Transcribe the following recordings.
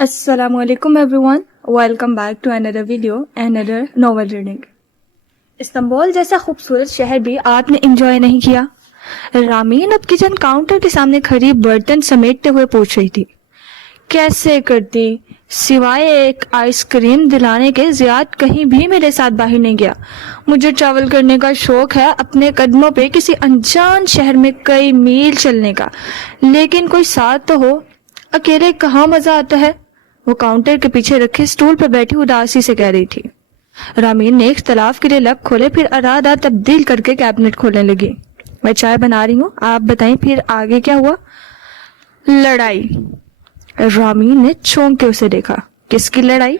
السلام علیکم every welcome back to اندر ویڈیو اندر ناول ریڈنگ. استنبول جیسا خوبصورت شہر بھی آپ نے انجوائے نہیں کیا؟ رامین اب کچن کاؤنٹر کے سامنے کھڑی برتن سمیٹتے ہوئے پوچھ رہی تھی. کیسے کرتی؟ سوائے ایک آئس کریم دلانے کے زیاد کہیں بھی میرے ساتھ باہر نہیں گیا. مجھے ٹریول کرنے کا شوق ہے، اپنے قدموں پہ کسی انجان شہر میں کئی میل چلنے کا، لیکن کوئی ساتھ تو ہو. اکیلے کہاں مزہ آتا ہے؟ وہ کاؤنٹر کے پیچھے رکھے سٹول پر بیٹھی اداسی سے کہہ رہی تھی. رامین نے اختلاف کے لیے لب کھولے، پھر ارادہ تبدیل کر کے کیبنٹ کھولنے لگی. میں چائے بنا رہی ہوں، آپ بتائیں پھر آگے کیا ہوا؟ لڑائی. رامین نے چونک کے اسے دیکھا. کس کی لڑائی؟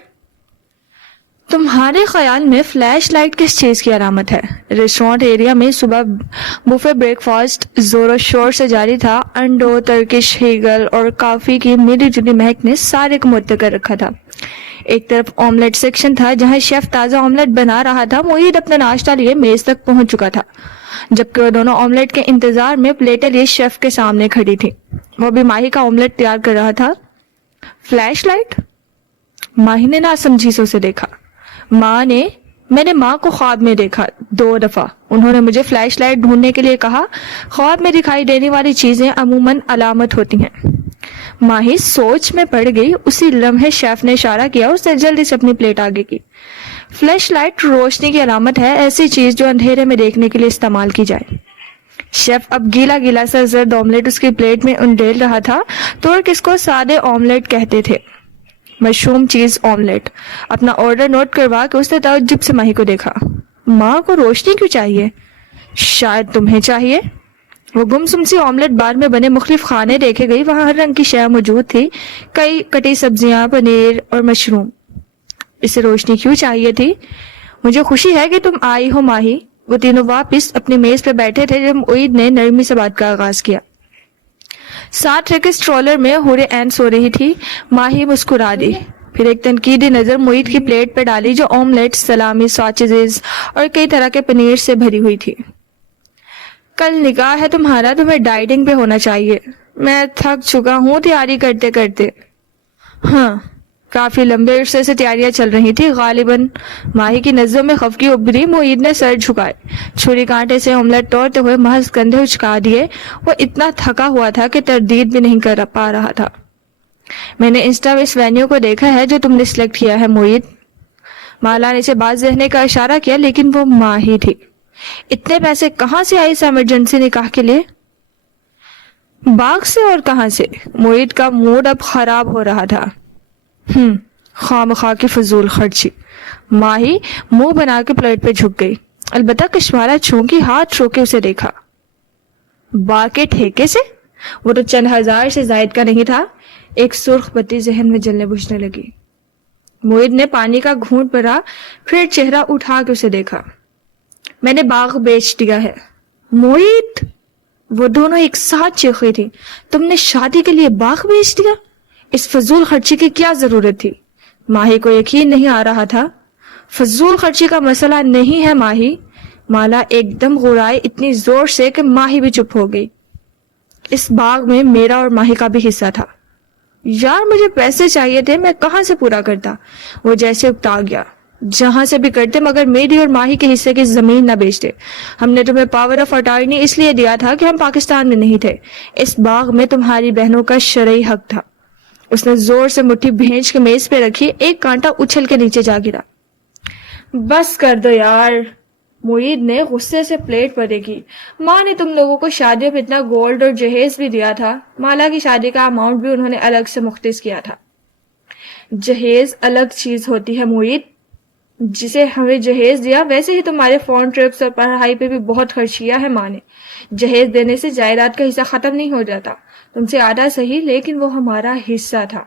تمہارے خیال میں فلیش لائٹ کس چیز کی علامت ہے؟ ریسٹورانٹ ایریا میں صبح بوفے بریک فاسٹ زور و شور سے جاری تھا. انڈو، ترکش ہیگل اور کافی کی ملی جلی مہک نے سارے کو متحد کر رکھا تھا. ایک طرف آملیٹ سیکشن تھا جہاں شیف تازہ آملیٹ بنا رہا تھا. معید اپنا ناشتہ لیے میز تک پہنچ چکا تھا، جبکہ وہ دونوں آملیٹ کے انتظار میں پلیٹیں لیے شیف کے سامنے کھڑی تھی. وہ بھی ماہی کا آملیٹ تیار کر رہا تھا. Flashlight? ماہی نے ناسمجھی سے اسے دیکھا. میں نے ماں کو خواب میں دیکھا 2 دفعہ. انہوں نے مجھے فلیش لائٹ ڈھونڈنے کے لیے کہا. خواب میں دکھائی دینے والی چیزیں عموماً علامت ہوتی ہیں. ماہی سوچ میں پڑ گئی. اسی لمحے شیف نے اشارہ کیا. اس نے جلدی سے اپنی پلیٹ آگے کی. فلیش لائٹ روشنی کی علامت ہے، ایسی چیز جو اندھیرے میں دیکھنے کے لیے استعمال کی جائے. شیف اب گیلا گیلا سا زرد آملیٹ اس کی پلیٹ میں انڈیل رہا تھا. ترک اس کو سادے آملیٹ کہتے تھے، مشروم چیز آملیٹ. اپنا آرڈر نوٹ کروا کے اس نے تعجب سے ماہی کو دیکھا. ماں کو روشنی کیوں چاہیے؟ شاید تمہیں چاہیے. وہ گمسم سی آملیٹ بار میں بنے مختلف خانے دیکھے گئی. وہاں ہر رنگ کی شے موجود تھی، کئی کٹی سبزیاں، پنیر اور مشروم. اسے روشنی کیوں چاہیے تھی؟ مجھے خوشی ہے کہ تم آئی ہو ماہی. وہ تینوں واپس اپنی میز پہ بیٹھے تھے جب معید نے نرمی سے بات کا آغاز کیا. ساتھ رکھے سٹرولر میں حور عین سو رہی تھی. ماہی مسکرا دی، پھر ایک تنقیدی نظر معید کی پلیٹ پہ ڈالی جو آملیٹ، سلامی، ساسیجز اور کئی طرح کے پنیر سے بھری ہوئی تھی. کل نکاح ہے تمہارا، تمہیں ڈائٹنگ پہ ہونا چاہیے. میں تھک چکا ہوں تیاری کرتے کرتے. ہاں، کافی لمبے عرصے سے تیاریاں چل رہی تھی غالباً. ماہی کی نظروں میں خفگی ابھری. معید نے سر جھکائے، چھری کانٹے سے آملیٹ توڑتے ہوئے محض کندھے اچکا دیے. وہ اتنا تھکا ہوا تھا کہ تردید بھی نہیں کر پا رہا تھا. میں نے انسٹا میں اس وینیو کو دیکھا ہے جو تم نے سلیکٹ کیا ہے معید. مالا نے اسے باز رہنے کا اشارہ کیا، لیکن وہ ماہی تھی. اتنے پیسے کہاں سے آئی اس ایمرجنسی نکاح کے لیے؟ باغ سے اور کہاں سے؟ معید کا موڈ اب خراب ہو رہا تھا. خواہ کی فضول خرچی. ماہی منہ بنا کے پلیٹ پہ جھک گئی. البتہ کشمارہ چونکی ہاتھ رو کے اسے دیکھا. باغ کے ٹھیکے سے؟ وہ تو چند ہزار سے زائد کا نہیں تھا. ایک سرخ بتی ذہن میں جلنے بجھنے لگی. معید نے پانی کا گھونٹ بھرا، پھر چہرہ اٹھا کے اسے دیکھا. میں نے باغ بیچ دیا ہے. معید! وہ دونوں ایک ساتھ چیخی تھی. تم نے شادی کے لیے باغ بیچ دیا؟ اس فضول خرچی کی کیا ضرورت تھی؟ ماہی کو یقین نہیں آ رہا تھا. فضول خرچی کا مسئلہ نہیں ہے ماہی. مالا ایک دم غرائی اتنی زور سے کہ ماہی بھی چپ ہو گئی. اس باغ میں میرا اور ماہی کا بھی حصہ تھا. یار مجھے پیسے چاہیے تھے، میں کہاں سے پورا کرتا؟ وہ جیسے اکتا گیا. جہاں سے بھی کرتے، مگر میری اور ماہی کے حصے کی زمین نہ بیچتے. ہم نے تمہیں پاور آف اٹارنی اس لیے دیا تھا کہ ہم پاکستان میں نہیں تھے. اس باغ میں تمہاری بہنوں کا شرعی حق تھا. اس نے زور سے مٹھی بھینچ کے میز پہ رکھی. ایک کانٹا اچھل کے نیچے جا گرا. بس کر دو یار، معید نے غصے سے پلیٹ پر دیکھی. ماں نے تم لوگوں کو شادیوں میں اتنا گولڈ اور جہیز بھی دیا تھا. مالا کی شادی کا اماؤنٹ بھی انہوں نے الگ سے مختص کیا تھا. جہیز الگ چیز ہوتی ہے معید. جسے ہمیں جہیز دیا ویسے ہی تمہارے فون ٹرپس اور پڑھائی پہ بھی بہت خرچ کیا ہے ماں نے. جہیز دینے سے جائیداد کا حصہ ختم نہیں ہو جاتا. تم سے آدھا صحیح، لیکن وہ ہمارا حصہ تھا.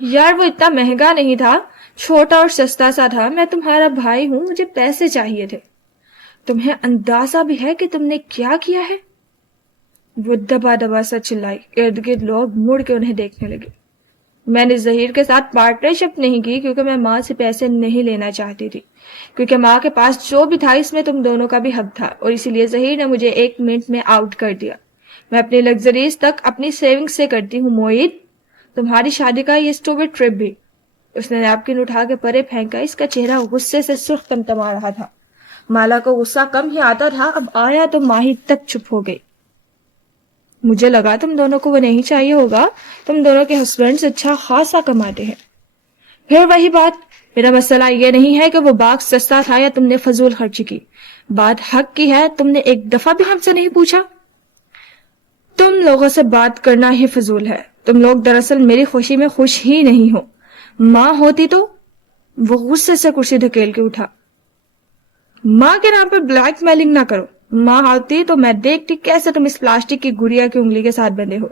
یار وہ اتنا مہنگا نہیں تھا، چھوٹا اور سستا سا تھا. میں تمہارا بھائی ہوں، مجھے پیسے چاہیے تھے. تمہیں اندازہ بھی ہے کہ تم نے کیا کیا ہے؟ وہ دبا دبا سا چلائی. ارد گرد لوگ مڑ کے انہیں دیکھنے لگے. میں نے ظہیر کے ساتھ پارٹنرشپ نہیں کی کیونکہ میں ماں سے پیسے نہیں لینا چاہتی تھی، کیونکہ ماں کے پاس جو بھی تھا اس میں تم دونوں کا بھی حق تھا، اور اسی لیے ظہیر نے مجھے 1 منٹ میں آؤٹ کر دیا. میں اپنی لگژریز تک اپنی سیونگ سے کرتی ہوں معید. تمہاری شادی کا یہ اسٹوپڈ ٹرپ بھی. اس نے نیپکن اٹھا کے پرے پھینکا. اس کا چہرہ غصے سے سرخ تمتما رہا تھا. مالا کو غصہ کم ہی آتا تھا، اب آیا تو ماہی تک چپ ہو گئی. مجھے لگا تم دونوں کو وہ نہیں چاہیے ہوگا، تم دونوں کے ہسبینڈز اچھا خاصا کماتے ہیں. پھر وہی بات، میرا مسئلہ یہ نہیں ہے کہ وہ باغ سستا تھا یا تم نے فضول خرچی کی. بات حق کی ہے، تم نے ایک دفعہ بھی ہم سے نہیں پوچھا. تم لوگوں سے بات کرنا ہی فضول ہے. تم لوگ دراصل میری خوشی میں خوش ہی نہیں ہو. ماں ہوتی تو. وہ غصے سے کرسی دھکیل کے اٹھا. ماں کے نام پر بلیک میلنگ نہ کرو. ماں ہوتی تو میں دیکھتی کیسے تم اس پلاسٹک کی گڑیا کی انگلی کے ساتھ بندھے ہو.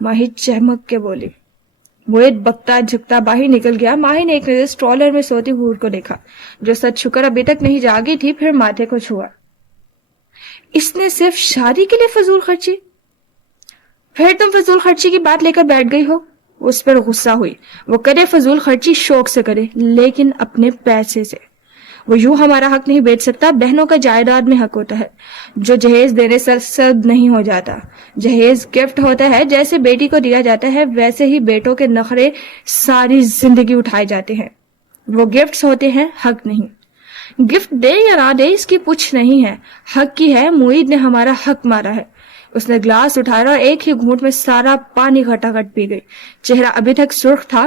ماہی چہمک کے بولی. وہ ایک بکتا جھکتا باہر نکل گیا. ماہی نے ایک نظر اسٹرالر میں سوتی حور کو دیکھا جو سچ شکر ابھی تک نہیں جاگی تھی، پھر ماتھے کو چھوا. اس نے صرف شادی کے لیے فضول خرچی. پھر تم فضول خرچی کی بات لے کر بیٹھ گئی ہو. اس پر غصہ ہوئی. وہ کرے فضول خرچی شوق سے کرے، لیکن اپنے پیسے سے. وہ یوں ہمارا حق نہیں بیچ سکتا. بہنوں کا جائیداد میں حق ہوتا ہے جو جہیز دینے سے سرد نہیں ہو جاتا. جہیز گفٹ ہوتا ہے، جیسے بیٹی کو دیا جاتا ہے ویسے ہی بیٹوں کے نخرے ساری زندگی اٹھائے جاتے ہیں. وہ گفٹس ہوتے ہیں، حق نہیں. گفٹ دے یا نہ دے اس کی پوچھ نہیں ہے، حق کی ہے. معید نے ہمارا حق مارا ہے. اس نے گلاس اٹھایا اور ایک ہی گھونٹ میں سارا پانی گھٹا گھٹ پی گئی. چہرہ ابھی تک سرخ تھا.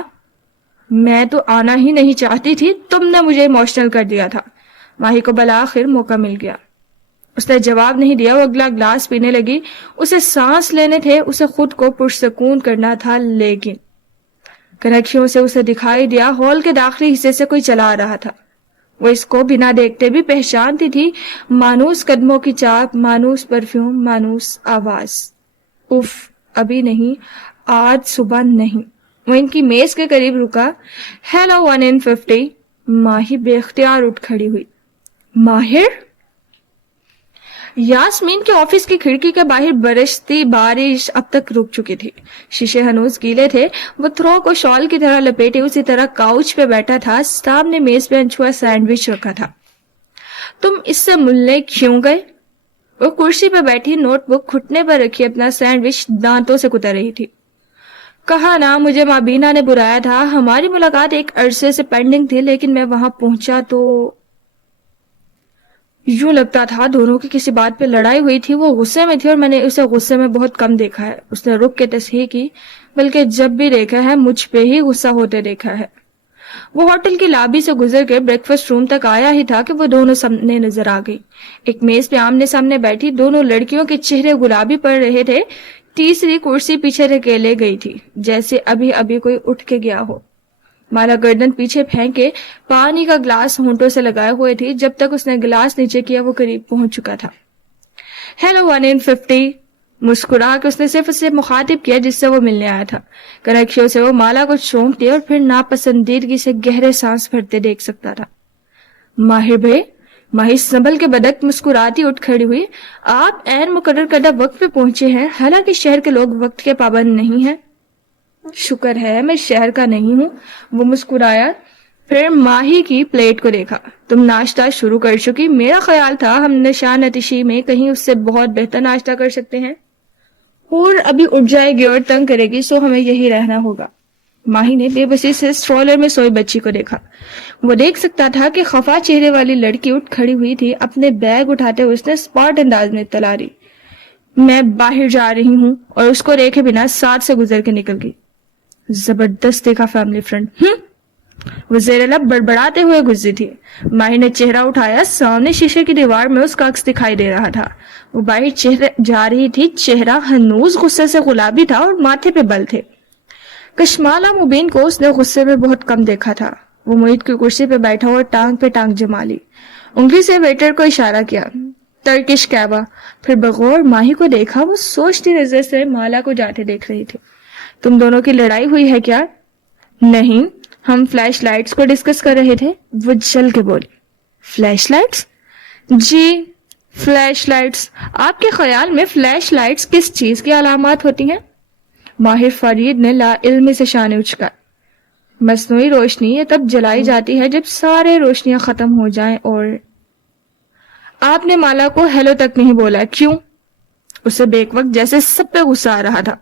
میں تو آنا ہی نہیں چاہتی تھی، تم نے مجھے ایموشنل کر دیا تھا. ماہی کو بالآخر موقع مل گیا. اس نے جواب نہیں دیا. وہ اگلا گلاس پینے لگی. اسے سانس لینے تھے، اسے خود کو پرسکون کرنا تھا، لیکن کنکھیوں سے اسے دکھائی دیا ہال کے داخلی حصے سے کوئی چلا آ رہا تھا. وہ اس کو بنا دیکھتے بھی پہچانتی تھی. مانوس قدموں کی چاپ، مانوس پرفیوم، مانوس آواز. اف، ابھی نہیں، آج صبح نہیں. وہ ان کی میز کے قریب رکا. Hello 1 in 50. ماہی بے اختیار اٹھ کھڑی ہوئی. ماہر؟ یاسمین کے آفس کی کھڑکی کے باہر برستی بارش اب تک رک چکی تھی. شیشے ہنوز گیلے تھے. وہ تھرو کو شال کی طرح لپیٹے اسی طرح کاؤچ پہ بیٹھا تھا. سامنے میز پہ انچھوا سینڈوچ رکھا تھا. تم اس سے ملنے کیوں گئے؟ وہ کرسی پہ بیٹھی نوٹ بک گھٹنے پر رکھی اپنا سینڈوچ دانتوں سے کتر رہی تھی. کہا نا، مجھے مابینہ نے بلایا تھا. ہماری ملاقات ایک عرصے سے پینڈنگ تھی، لیکن میں وہاں پہنچا تو یوں لگتا تھا دونوں کی کسی بات پہ لڑائی ہوئی تھی. وہ غصے میں تھی اور میں نے اسے غصے میں بہت کم دیکھا ہے. اس نے رک کے تصحیح کی. بلکہ جب بھی دیکھا ہے مجھ پہ ہی غصہ ہوتے دیکھا ہے. وہ ہوٹل کی لابی سے گزر کے بریک فاسٹ روم تک آیا ہی تھا کہ وہ دونوں سامنے نظر آ گئی. ایک میز پہ آمنے سامنے بیٹھی دونوں لڑکیوں کے چہرے گلابی پڑ رہے تھے. تیسری کرسی پیچھے دھکیلے گئی تھی، جیسے ابھی ابھی کوئی اٹھ کے گیا ہو. مالا گردن پیچھے پھینکے پانی کا گلاس ہونٹوں سے لگائے ہوئے تھی. جب تک اس نے گلاس نیچے کیا وہ قریب پہنچ چکا تھا. Hello 1 in 50. مسکرا کے اس نے صرف اسے مخاطب کیا جس سے وہ ملنے آیا تھا. کنکھیوں سے وہ مالا کو چونکتے اور پھر ناپسندیدگی سے گہرے سانس بھرتے دیکھ سکتا تھا. ماہر بھائی. ماہی سنبھل کے بدک مسکراتی اٹھ کھڑی ہوئی. آپ عین مقرر کردہ وقت پہ پہنچے ہیں، حالانکہ شہر کے لوگ وقت کے پابند نہیں ہیں. شکر ہے میں شہر کا نہیں ہوں. وہ مسکرایا. پھر ماہی کی پلیٹ کو دیکھا. تم ناشتہ شروع کر چکی؟ میرا خیال تھا ہم نشان اتشی میں کہیں اس سے بہت بہتر ناشتہ کر سکتے ہیں. اور ابھی اٹھ جائے گی اور تنگ کرے گی، سو ہمیں یہی رہنا ہوگا. ماہی نے بے بسی سے اسٹرالر میں سوئی بچی کو دیکھا. وہ دیکھ سکتا تھا کہ خفا چہرے والی لڑکی اٹھ کھڑی ہوئی تھی. اپنے بیگ اٹھاتے ہوئے اس نے اسپاٹ انداز میں اطلاع دی. میں باہر جا رہی ہوں، اور اس کو دیکھے بنا ساتھ سے گزر کے نکل گئی. زبردست دیکھا فیملی فرینڈ. وہ زیر لب بڑبڑاتے ہوئے گزری تھی. ماہی نے چہرہ اٹھایا. سامنے شیشے کی دیوار میں اس کا عکس دکھائی دے رہا تھا. وہ باہر جا رہی تھی. چہرہ ہنوز غصے سے گلابی تھا اور ماتھے پہ بل تھے. کشمالہ مبین کو اس نے غصے میں بہت کم دیکھا تھا. وہ معید کی کرسی پہ بیٹھا اور ٹانگ پہ ٹانگ جما لی. انگلی سے ویٹر کو اشارہ کیا. ترکش کیبا. پھر بغور ماہی کو دیکھا. وہ سوچتی نظر سے مالا کو جاتے دیکھ رہی تھی. تم دونوں کی لڑائی ہوئی ہے کیا؟ نہیں، ہم فلیش لائٹس کو ڈسکس کر رہے تھے. وہ جل کے بولی. Flash lights? جی فلیش لائٹس. آپ کے خیال میں فلیش لائٹس کس چیز کی علامات ہوتی ہیں؟ ماہر فرید نے لا علمی سے شانے اچکا. مصنوعی روشنی یہ تب جلائی جاتی ہے جب سارے روشنیاں ختم ہو جائیں. اور آپ نے مالا کو ہیلو تک نہیں بولا، کیوں؟ اسے بیک وقت جیسے سب پہ غصہ آ رہا تھا.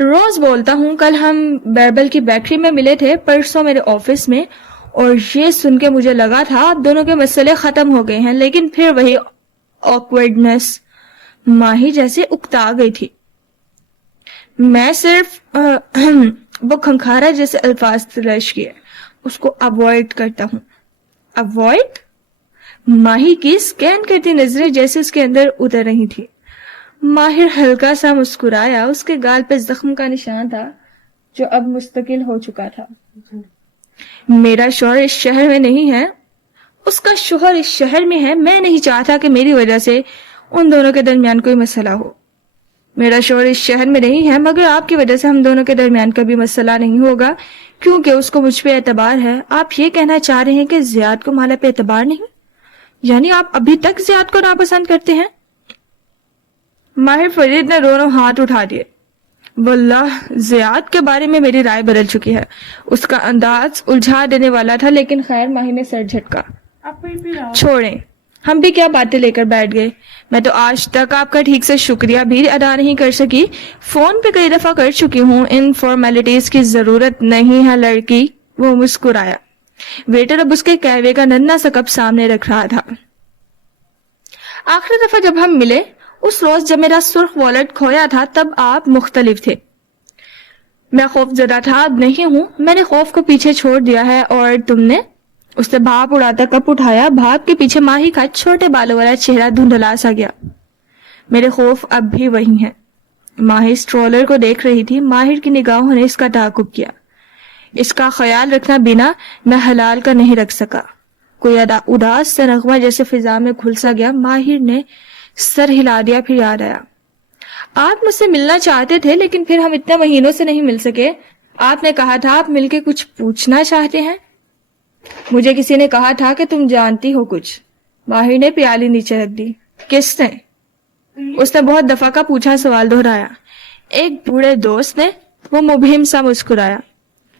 روز بولتا ہوں کل ہم بیربل کی بیکری میں ملے تھے، پرسوں میرے آفس میں، اور یہ سن کے مجھے لگا تھا آپ دونوں کے مسئلے ختم ہو گئے ہیں، لیکن پھر وہی آکورڈنس ماہی جیسے اکتا گئی تھی۔ میں صرف وہ کھنکھارا جیسے الفاظ تلاش کیے، اس کو اوائڈ کرتا ہوں۔ اوائڈ؟ ماہی کی سکین کرتی نظریں جیسے اس کے اندر اتر رہی تھی۔ ماہر ہلکا سا مسکرایا، اس کے گال پہ زخم کا نشان تھا جو اب مستقل ہو چکا تھا۔ میرا شوہر اس شہر میں نہیں ہے، اس کا شوہر اس شہر میں ہے۔ میں نہیں چاہتا کہ میری وجہ سے ان دونوں کے درمیان کوئی مسئلہ ہو۔ میرا شوہر اس شہر میں نہیں ہے، مگر آپ کی وجہ سے ہم دونوں کے درمیان کبھی مسئلہ نہیں ہوگا کیونکہ اس کو مجھ پہ اعتبار ہے۔ آپ یہ کہنا چاہ رہے ہیں کہ زیاد کو مالا پہ اعتبار نہیں؟ یعنی آپ ابھی تک زیاد کو ناپسند کرتے ہیں؟ ماہر فرید نے دونوں ہاتھ اٹھا دیے۔ واللہ زیاد کے بارے میں میری رائے بدل چکی ہے۔ اس کا انداز الجھا دینے والا تھا، لیکن خیر ماہر نے سر جھٹکا۔ چھوڑیں، ہم بھی کیا باتیں لے کر بیٹھ گئے۔ میں تو آج تک آپ کا ٹھیک سے شکریہ بھی ادا نہیں کر سکی۔ فون پہ کئی دفعہ کر چکی ہوں، ان فارمیلٹیز کی ضرورت نہیں ہے لڑکی۔ وہ مسکرایا۔ ویٹر اب اس کے قہوے کا ننھا سا کپ سامنے رکھ رہا تھا۔ آخری دفعہ جب ہم ملے اس روز جب میرا سرخ والٹ کھویا تھا، تب آپ مختلف تھے۔ میں خوف زدہ تھا، اب نہیں ہوں۔ میں نے خوف کو پیچھے چھوڑ دیا ہے، اور تم نے؟ اس نے بھاپ اڑاتا کپ اٹھایا۔ بھاپ کے پیچھے ماہی کا چھوٹے بالوں والا چہرہ دھندلا سا گیا۔ میرے خوف اب بھی وہی ہیں۔ ماہر سٹرولر کو دیکھ رہی تھی۔ ماہر کی نگاہوں نے اس کا تعاقب کیا۔ اس کا خیال رکھنا بنا میں حلال کا نہیں رکھ سکا۔ کوئی اداس سے نغمہ جیسے فضا میں کھل سا گیا۔ ماہر نے سر ہلا دیا، پھر یاد آیا۔ آپ مجھ سے ملنا چاہتے تھے، لیکن پھر ہم اتنے مہینوں سے نہیں مل سکے۔ آپ نے کہا تھا آپ مل کے کچھ پوچھنا چاہتے ہیں۔ مجھے کسی نے کہا تھا کہ تم جانتی ہو کچھ۔ ماہر نے پیالی نیچے رکھ دی۔ کس نے؟ اس نے بہت دفعہ کا پوچھا سوال دہرایا۔ ایک بوڑھے دوست نے۔ وہ مبہم سا مسکرایا۔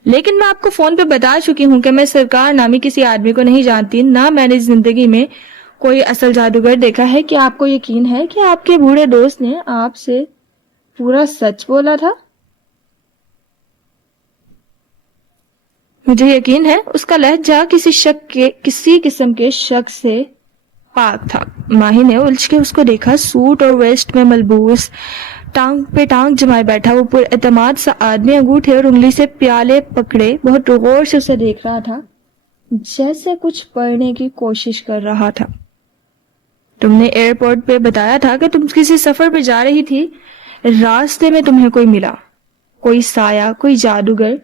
لیکن میں آپ کو فون پہ بتا چکی ہوں کہ میں سرکار نامی کسی آدمی کو نہیں جانتی، نہ میں نے زندگی میں کوئی اصل جادوگر دیکھا ہے۔ کیا آپ کو یقین ہے کہ آپ کے بوڑھے دوست نے آپ سے پورا سچ بولا تھا؟ مجھے یقین ہے۔ اس کا لہجہ کسی قسم کے شک سے پاک تھا۔ ماہی نے الجھ کے اس کو دیکھا۔ سوٹ اور ویسٹ میں ملبوس، ٹانگ پہ ٹانگ جمائے بیٹھا وہ پر اعتماد سا آدمی انگوٹھے اور انگلی سے پیالے پکڑے بہت غور سے اسے دیکھ رہا تھا، جیسے کچھ پڑھنے کی کوشش کر رہا تھا۔ تم نے ایئرپورٹ پہ بتایا تھا کہ تم کسی سفر پہ جا رہی تھی۔ راستے میں تمہیں کوئی ملا، کوئی سایہ، کوئی جادوگر۔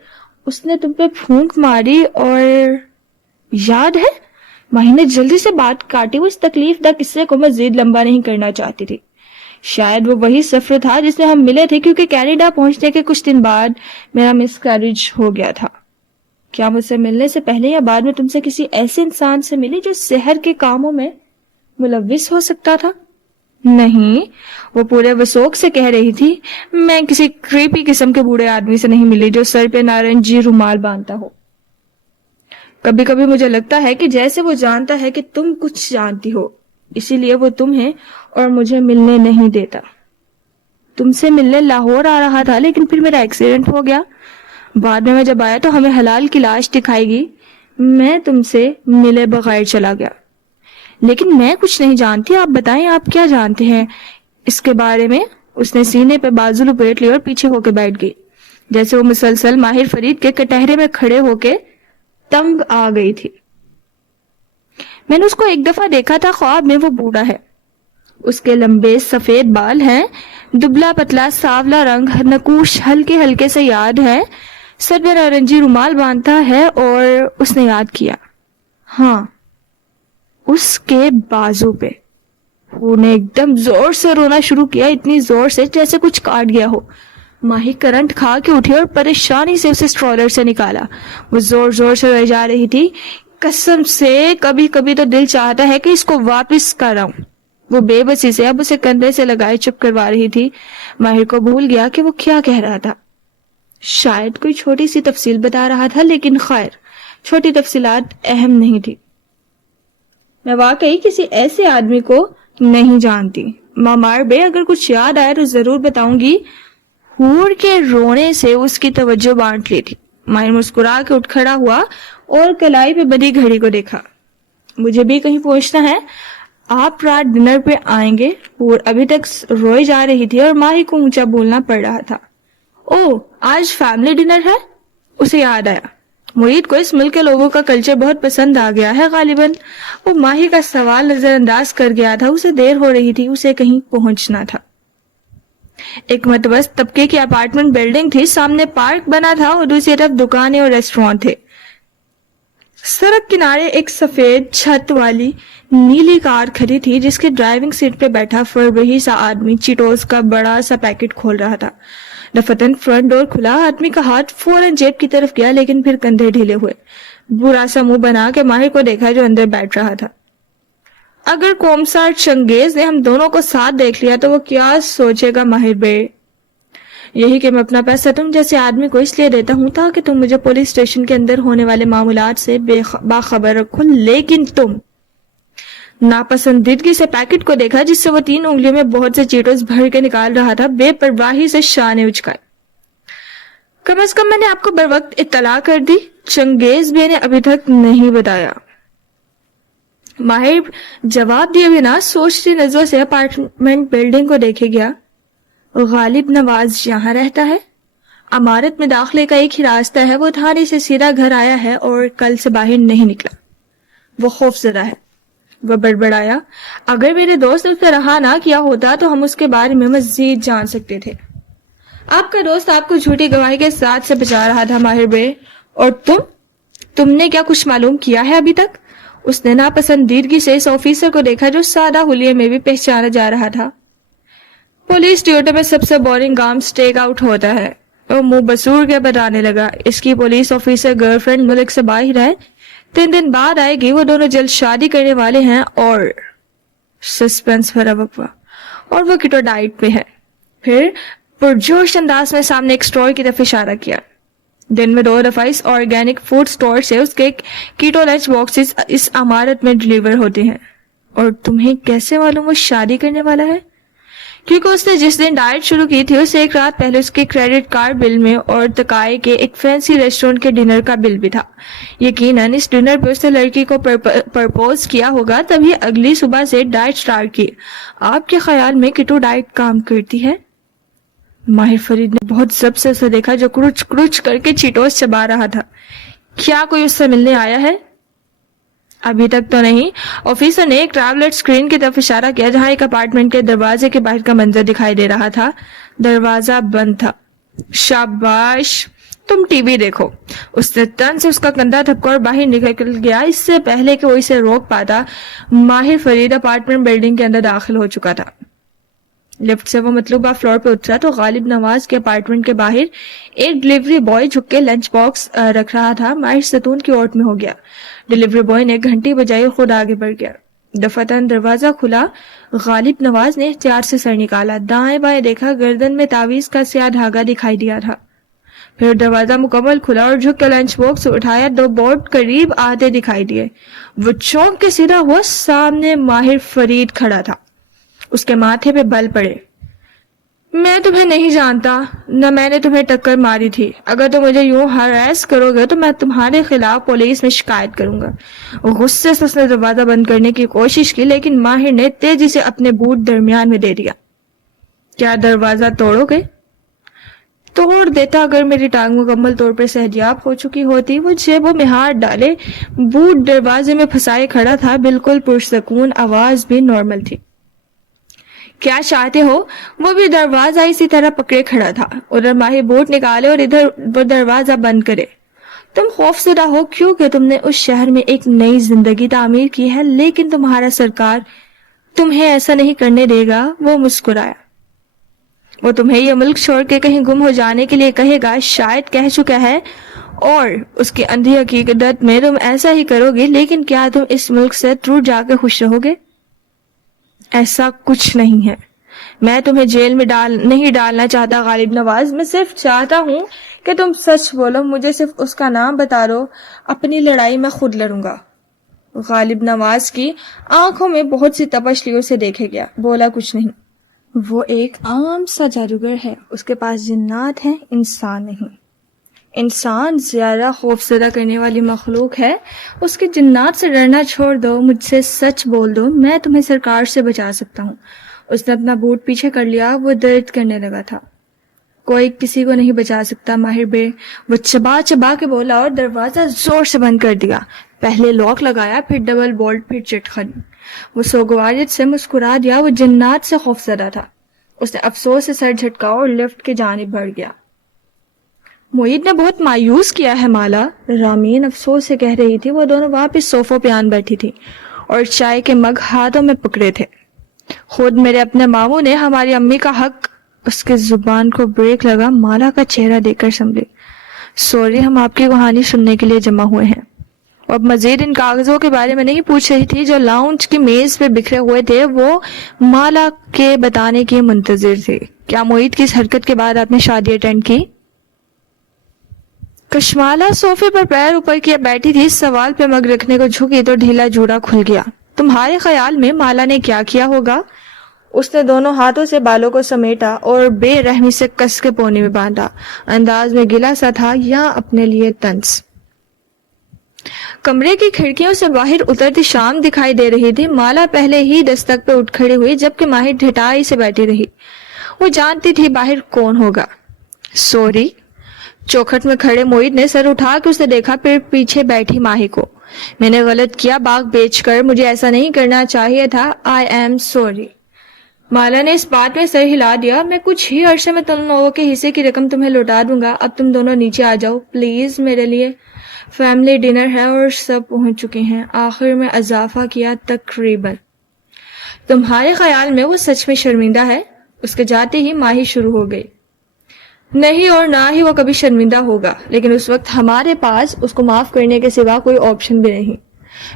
اس نے تم پہ پھونک ماری اور یاد ہے؟ ماہی نے جلدی سے بات کاٹی۔ وہ اس تکلیف دہ قصے کو مزید لمبا نہیں کرنا چاہتی تھی۔ شاید وہ وہی سفر تھا جس میں ہم ملے تھے، کیونکہ کینیڈا پہنچنے کے کچھ دن بعد میرا مس کیریج ہو گیا تھا۔ کیا مجھ سے ملنے سے پہلے یا بعد میں تم سے کسی ایسے انسان سے ملی جو سحر کے کاموں میں ملوث ہو سکتا تھا؟ نہیں، وہ پورے وسوخ سے کہہ رہی تھی۔ میں کسی کریپی قسم کے بوڑھے آدمی سے نہیں ملی جو سر پہ نارنجی رومال باندھتا ہو۔ کبھی کبھی مجھے لگتا ہے کہ جیسے وہ جانتا ہے کہ تم کچھ جانتی ہو، اسی لیے وہ تمہیں اور مجھے ملنے نہیں دیتا۔ تم سے ملنے لاہور آ رہا تھا، لیکن پھر میرا ایکسیڈنٹ ہو گیا۔ بعد میں جب آیا تو ہمیں حلال کی لاش دکھائی گئی۔ میں تم سے ملے بغیر چلا گیا۔ لیکن میں کچھ نہیں جانتی۔ آپ بتائیں، آپ کیا جانتے ہیں اس کے بارے میں؟ اس نے سینے پہ بازو لپیٹ لی اور پیچھے ہو کے بیٹھ گئی، جیسے وہ مسلسل ماہر فرید کے کٹہرے میں کھڑے ہو کے تنگ آ گئی تھی۔ میں نے اس کو ایک دفعہ دیکھا تھا خواب میں۔ وہ بوڑھا ہے، اس کے لمبے سفید بال ہیں، دبلا پتلا سانولا رنگ، نقوش ہلکے ہلکے سے یاد ہے، سر پہ نارنجی رومال باندھتا ہے۔ اور اس نے یاد کیا، ہاں، اس کے بازو پہ۔ وہ نے ایک دم زور سے رونا شروع کیا، اتنی زور سے جیسے کچھ کاٹ گیا ہو۔ ماہی کرنٹ کھا کے اٹھی اور پریشانی سے اسے سٹرولر سے نکالا۔ وہ زور زور سے روئی جا رہی تھی۔ قسم سے کبھی کبھی تو دل چاہتا ہے کہ اس کو واپس کراؤں۔ وہ بے بسی سے اب اسے کندھے سے لگائے چپ کروا رہی تھی۔ ماہر کو بھول گیا کہ وہ کیا کہہ رہا تھا۔ شاید کوئی چھوٹی سی تفصیل بتا رہا تھا، لیکن خیر، چھوٹی تفصیلات اہم نہیں تھی۔ میں واقعی کسی ایسے آدمی کو نہیں جانتی۔ مامار بے، اگر کچھ یاد آئے تو ضرور بتاؤں گی۔ حور کے رونے سے اس کی توجہ بانٹ لی تھی۔ ماہر مسکرا کے اٹھ کھڑا ہوا اور کلائی پہ بندھی گھڑی کو دیکھا۔ مجھے بھی کہیں پہنچنا ہے، آپ رات ڈنر پہ آئیں گے؟ حور ابھی تک روئے جا رہی تھی اور ماہی کو اونچا بولنا پڑ رہا تھا۔ او، آج فیملی ڈنر ہے؟ اسے یاد آیا، مرید کو اس ملک کے لوگوں کا کلچر بہت پسند آ گیا ہے غالباً۔ وہ ماہی کا سوال نظر انداز کر گیا تھا، اسے دیر ہو رہی تھی، اسے کہیں پہنچنا تھا۔ ایک متوسط طبقے کی اپارٹمنٹ بلڈنگ تھی، سامنے پارک بنا تھا اور دوسری طرف دکانیں اور ریسٹورانٹ تھے۔ سڑک کنارے ایک سفید چھت والی نیلی کار کھڑی تھی جس کے ڈرائیونگ سیٹ پہ بیٹھا فربہی سا آدمی چیٹوز کا بڑا سا پیکٹ کھول رہا تھا۔ دفتن فرنٹ ڈور کھلا، آدمی کا ہاتھ فوراً جیب کی طرف گیا لیکن پھر کندھے ڈھیلے ہوئے، برا سا منہ بنا کے ماہر کو دیکھا جو اندر بیٹھ رہا تھا۔ اگر کومسار چنگیز نے ہم دونوں کو ساتھ دیکھ لیا تو وہ کیا سوچے گا ماہر بے؟ یہی کہ میں اپنا پیسہ تم جیسے آدمی کو اس لیے دیتا ہوں تاکہ تم مجھے پولیس اسٹیشن کے اندر ہونے والے معاملات سے باخبر رکھو، لیکن تم ناپسندیدگی سے پیکٹ کو دیکھا جس سے وہ 3 انگلیوں میں بہت سے چیٹوز بھر کے نکال رہا تھا، بے پرواہی سے شانے اچکائے۔ کم از کم میں نے آپ کو بر وقت اطلاع کر دی، چنگیز بے نے ابھی تک نہیں بتایا۔ ماہر جواب دیے بنا سوچتی نظروں سے اپارٹمنٹ بلڈنگ کو دیکھے گیا۔ غالب نواز یہاں رہتا ہے؟ عمارت میں داخلے کا ایک ہی راستہ ہے، وہ تھانے سے سیدھا گھر آیا ہے اور کل سے باہر نہیں نکلا۔ وہ خوف زدہ ہے، وہ بڑبڑایا۔ اگر میرے دوست نے اس سے رہا نہ کیا ہوتا تو ہم اس کے بارے میں مزید جان سکتے تھے۔ آپ کا دوست آپ کو جھوٹی گواہی کے ساتھ سے بچا رہا تھا ماہر بے، اور تم نے کیا کچھ معلوم کیا ہے ابھی تک؟ اس نے ناپسندیدگی سے اس آفیسر کو دیکھا جو سادہ حلیے میں بھی پہچانا جا رہا تھا۔ پولیس ڈیوٹی میں سب سے بورنگ کام سٹیک آؤٹ ہوتا ہے، وہ منہ بسور کے بتانے لگا۔ اس کی پولیس آفیسر گرل فرینڈ ملک سے باہر ہے، 3 دن بعد آئے گی، وہ دونوں جلد شادی کرنے والے ہیں، اور سسپینس بھرا وقفہ، اور وہ کیٹو ڈائٹ پہ ہے۔ پھر پرجوش انداز میں سامنے ایک سٹور کی طرف اشارہ کیا۔ دن میں 2 دفعہ اس آرگینک فوڈ سٹور سے اس کے کیٹو لنچ باکسز اس عمارت میں ڈیلیور ہوتے ہیں۔ اور تمہیں کیسے معلوم وہ شادی کرنے والا ہے؟ کیونکہ اس نے جس دن ڈائٹ شروع کی تھی اسے 1 رات پہلے اس کے کریڈٹ کارڈ بل میں اور تکائے کے ایک فینسی ریسٹورنٹ کے ڈنر کا بل بھی تھا۔ یقیناً اس ڈنر پہ اس نے لڑکی کو پرپوز کیا ہوگا، تبھی اگلی صبح سے ڈائٹ سٹارٹ کی۔ آپ کے خیال میں کیٹو ڈائٹ کام کرتی ہے؟ ماہر فرید نے بہت ضبط سے اسے دیکھا جو کڑچ کڑچ کر کے چیٹوز چبا رہا تھا۔ کیا کوئی اس سے ملنے آیا ہے؟ ابھی تک تو نہیں۔ آفیسر نے ایک ٹریولر اسکرین کی طرف اشارہ کیا جہاں ایک اپارٹمنٹ کے دروازے کے باہر کا منظر دکھائی دے رہا تھا۔ دروازہ بند تھا۔ شاباش، تم ٹی وی دیکھو۔ اس نے تن سے اس کا کندھا تھپکا اور باہر نکل گیا۔ اس سے پہلے کہ وہ اسے روک پاتا، ماہر فرید اپارٹمنٹ بلڈنگ کے اندر داخل ہو چکا تھا۔ لفٹ سے وہ مطلوبہ فلور پہ اترا تو غالب نواز کے اپارٹمنٹ کے باہر ایک ڈیلیوری بوائے جھک کے لنچ باکس رکھ رہا تھا۔ ماہر ستون کی اوٹ میں ہو گیا۔ ڈیلیوری بوائے نے گھنٹی بجائی اور خود آگے بڑھ گیا۔ دفتن دروازہ کھلا، غالب نواز نے احتیاط سے سر نکالا، دائیں بائیں دیکھا، گردن میں تعویذ کا سیاہ دھاگا دکھائی دیا تھا۔ پھر دروازہ مکمل کھلا اور جھک کے لنچ باکس اٹھایا، 2 بورڈ قریب آتے دکھائی دیے۔ وہ چونک کے سیدھا ہوا، سامنے ماہر فرید کھڑا تھا۔ اس کے ماتھے پہ بل پڑے۔ میں تمہیں نہیں جانتا، نہ میں نے تمہیں ٹکر ماری تھی۔ اگر تم مجھے یوں ہراس کرو گے تو میں تمہارے خلاف پولیس میں شکایت کروں گا۔ غصے سے اس نے دروازہ بند کرنے کی کوشش کی لیکن ماہر نے تیزی سے اپنے بوٹ درمیان میں دے دیا۔ کیا دروازہ توڑو گے؟ توڑ دیتا اگر میری ٹانگ مکمل طور پر صحتیاب ہو چکی ہوتی۔ وہ جیبوں میں ہاتھ ڈالے بوٹ دروازے میں پھنسائے کھڑا تھا، بالکل پرسکون، آواز بھی نارمل تھی۔ کیا چاہتے ہو؟ وہ بھی دروازہ اسی طرح پکڑے کھڑا تھا۔ ادھر ماہر بوٹ نکالے اور ادھر وہ دروازہ بند کرے۔ تم خوفزدہ ہو کیونکہ تم نے اس شہر میں ایک نئی زندگی تعمیر کی ہے، لیکن تمہارا سرکار تمہیں ایسا نہیں کرنے دے گا۔ وہ مسکرایا۔ وہ تمہیں یہ ملک چھوڑ کے کہیں گم ہو جانے کے لیے کہے گا، شاید کہہ چکا ہے، اور اس کی اندھی حقیقت میں تم ایسا ہی کرو گے، لیکن کیا تم اس ملک سے دور جا کے خوش رہو گے؟ ایسا کچھ نہیں ہے۔ میں تمہیں جیل میں نہیں ڈالنا چاہتا غالب نواز، میں صرف چاہتا ہوں کہ تم سچ بولو، مجھے صرف اس کا نام بتا دو، اپنی لڑائی میں خود لڑوں گا۔ غالب نواز کی آنکھوں میں بہت سی تپش لی، اسے دیکھے گیا، بولا کچھ نہیں۔ وہ ایک عام سا جادوگر ہے، اس کے پاس جنات ہیں، انسان نہیں۔ انسان زیادہ خوفزدہ کرنے والی مخلوق ہے، اس کے جنات سے ڈرنا چھوڑ دو، مجھ سے سچ بول دو، میں تمہیں سرکار سے بچا سکتا ہوں۔ اس نے اپنا بوٹ پیچھے کر لیا، وہ درد کرنے لگا تھا۔ کوئی کسی کو نہیں بچا سکتا ماہر بے، وہ چبا چبا کے بولا اور دروازہ زور سے بند کر دیا۔ پہلے لاک لگایا، پھر ڈبل بولٹ، پھر چٹخن۔ وہ سوگواریت سے مسکرا دیا، وہ جنات سے خوفزدہ تھا۔ اس نے افسوس سے سر جھٹکا اور لفٹ کی جانب بڑھ گیا۔ معید نے بہت مایوس کیا ہے مالا، رامین افسوس سے کہہ رہی تھی۔ وہ دونوں واپس صوفوں پہ آن بیٹھی تھی اور چائے کے مگ ہاتھوں میں پکڑے تھے۔ خود میرے اپنے ماموں نے ہماری امی کا حق۔ اس کے زبان کو بریک لگا، مالا کا چہرہ دیکھ کر سنبھلی۔ سوری، ہم آپ کی کہانی سننے کے لیے جمع ہوئے ہیں۔ اب مزید ان کاغذوں کے بارے میں نہیں پوچھ رہی تھی جو لاؤنج کی میز پہ بکھرے ہوئے تھے، وہ مالا کے بتانے کی منتظر تھی۔ کیا معید کی اس حرکت کے بعد آپ نے شادی اٹینڈ کی؟ کشمالہ صوفے پر پیر اوپر کیے بیٹھی تھی، سوال پہ مگ رکھنے کو جھکی تو ڈھیلا جوڑا کھل گیا۔ تمہارے خیال میں مالا نے کیا کیا ہوگا؟ اس نے دونوں ہاتھوں سے بالوں کو سمیٹا اور بے رحمی سے کس کے پونے میں باندھا، انداز میں گلا سا تھا یا اپنے لیے طنز۔ کمرے کی کھڑکیوں سے باہر اترتی شام دکھائی دے رہی تھی۔ مالا پہلے ہی دستک پہ اٹھ کھڑی ہوئی جبکہ ماہر ڈھٹائی سے بیٹھی رہی۔ وہ جانتی تھی باہر کون ہوگا۔ سوری۔ چوکھٹ میں کھڑے معید نے سر اٹھا کے اسے دیکھا، پھر پیچھے بیٹھی ماہی کو۔ میں نے غلط کیا باغ بیچ کر، مجھے ایسا نہیں کرنا چاہیے تھا، آئی ایم سوری۔ مالا نے اس بات میں سر ہلا دیا، میں کچھ ہی عرصے میں تم لوگوں کے حصے کی رقم تمہیں لوٹا دوں گا، اب تم دونوں نیچے آ جاؤ پلیز میرے لیے، فیملی ڈنر ہے اور سب پہنچ چکے ہیں۔ آخر میں اضافہ کیا، تقریباً۔ تمہارے خیال میں وہ سچ میں شرمندہ ہے؟ اس کے جاتے ہی ماہی شروع ہو گئی۔ نہیں، اور نہ ہی وہ کبھی شرمندہ ہوگا، لیکن اس وقت ہمارے پاس اس کو معاف کرنے کے سوا کوئی آپشن بھی نہیں۔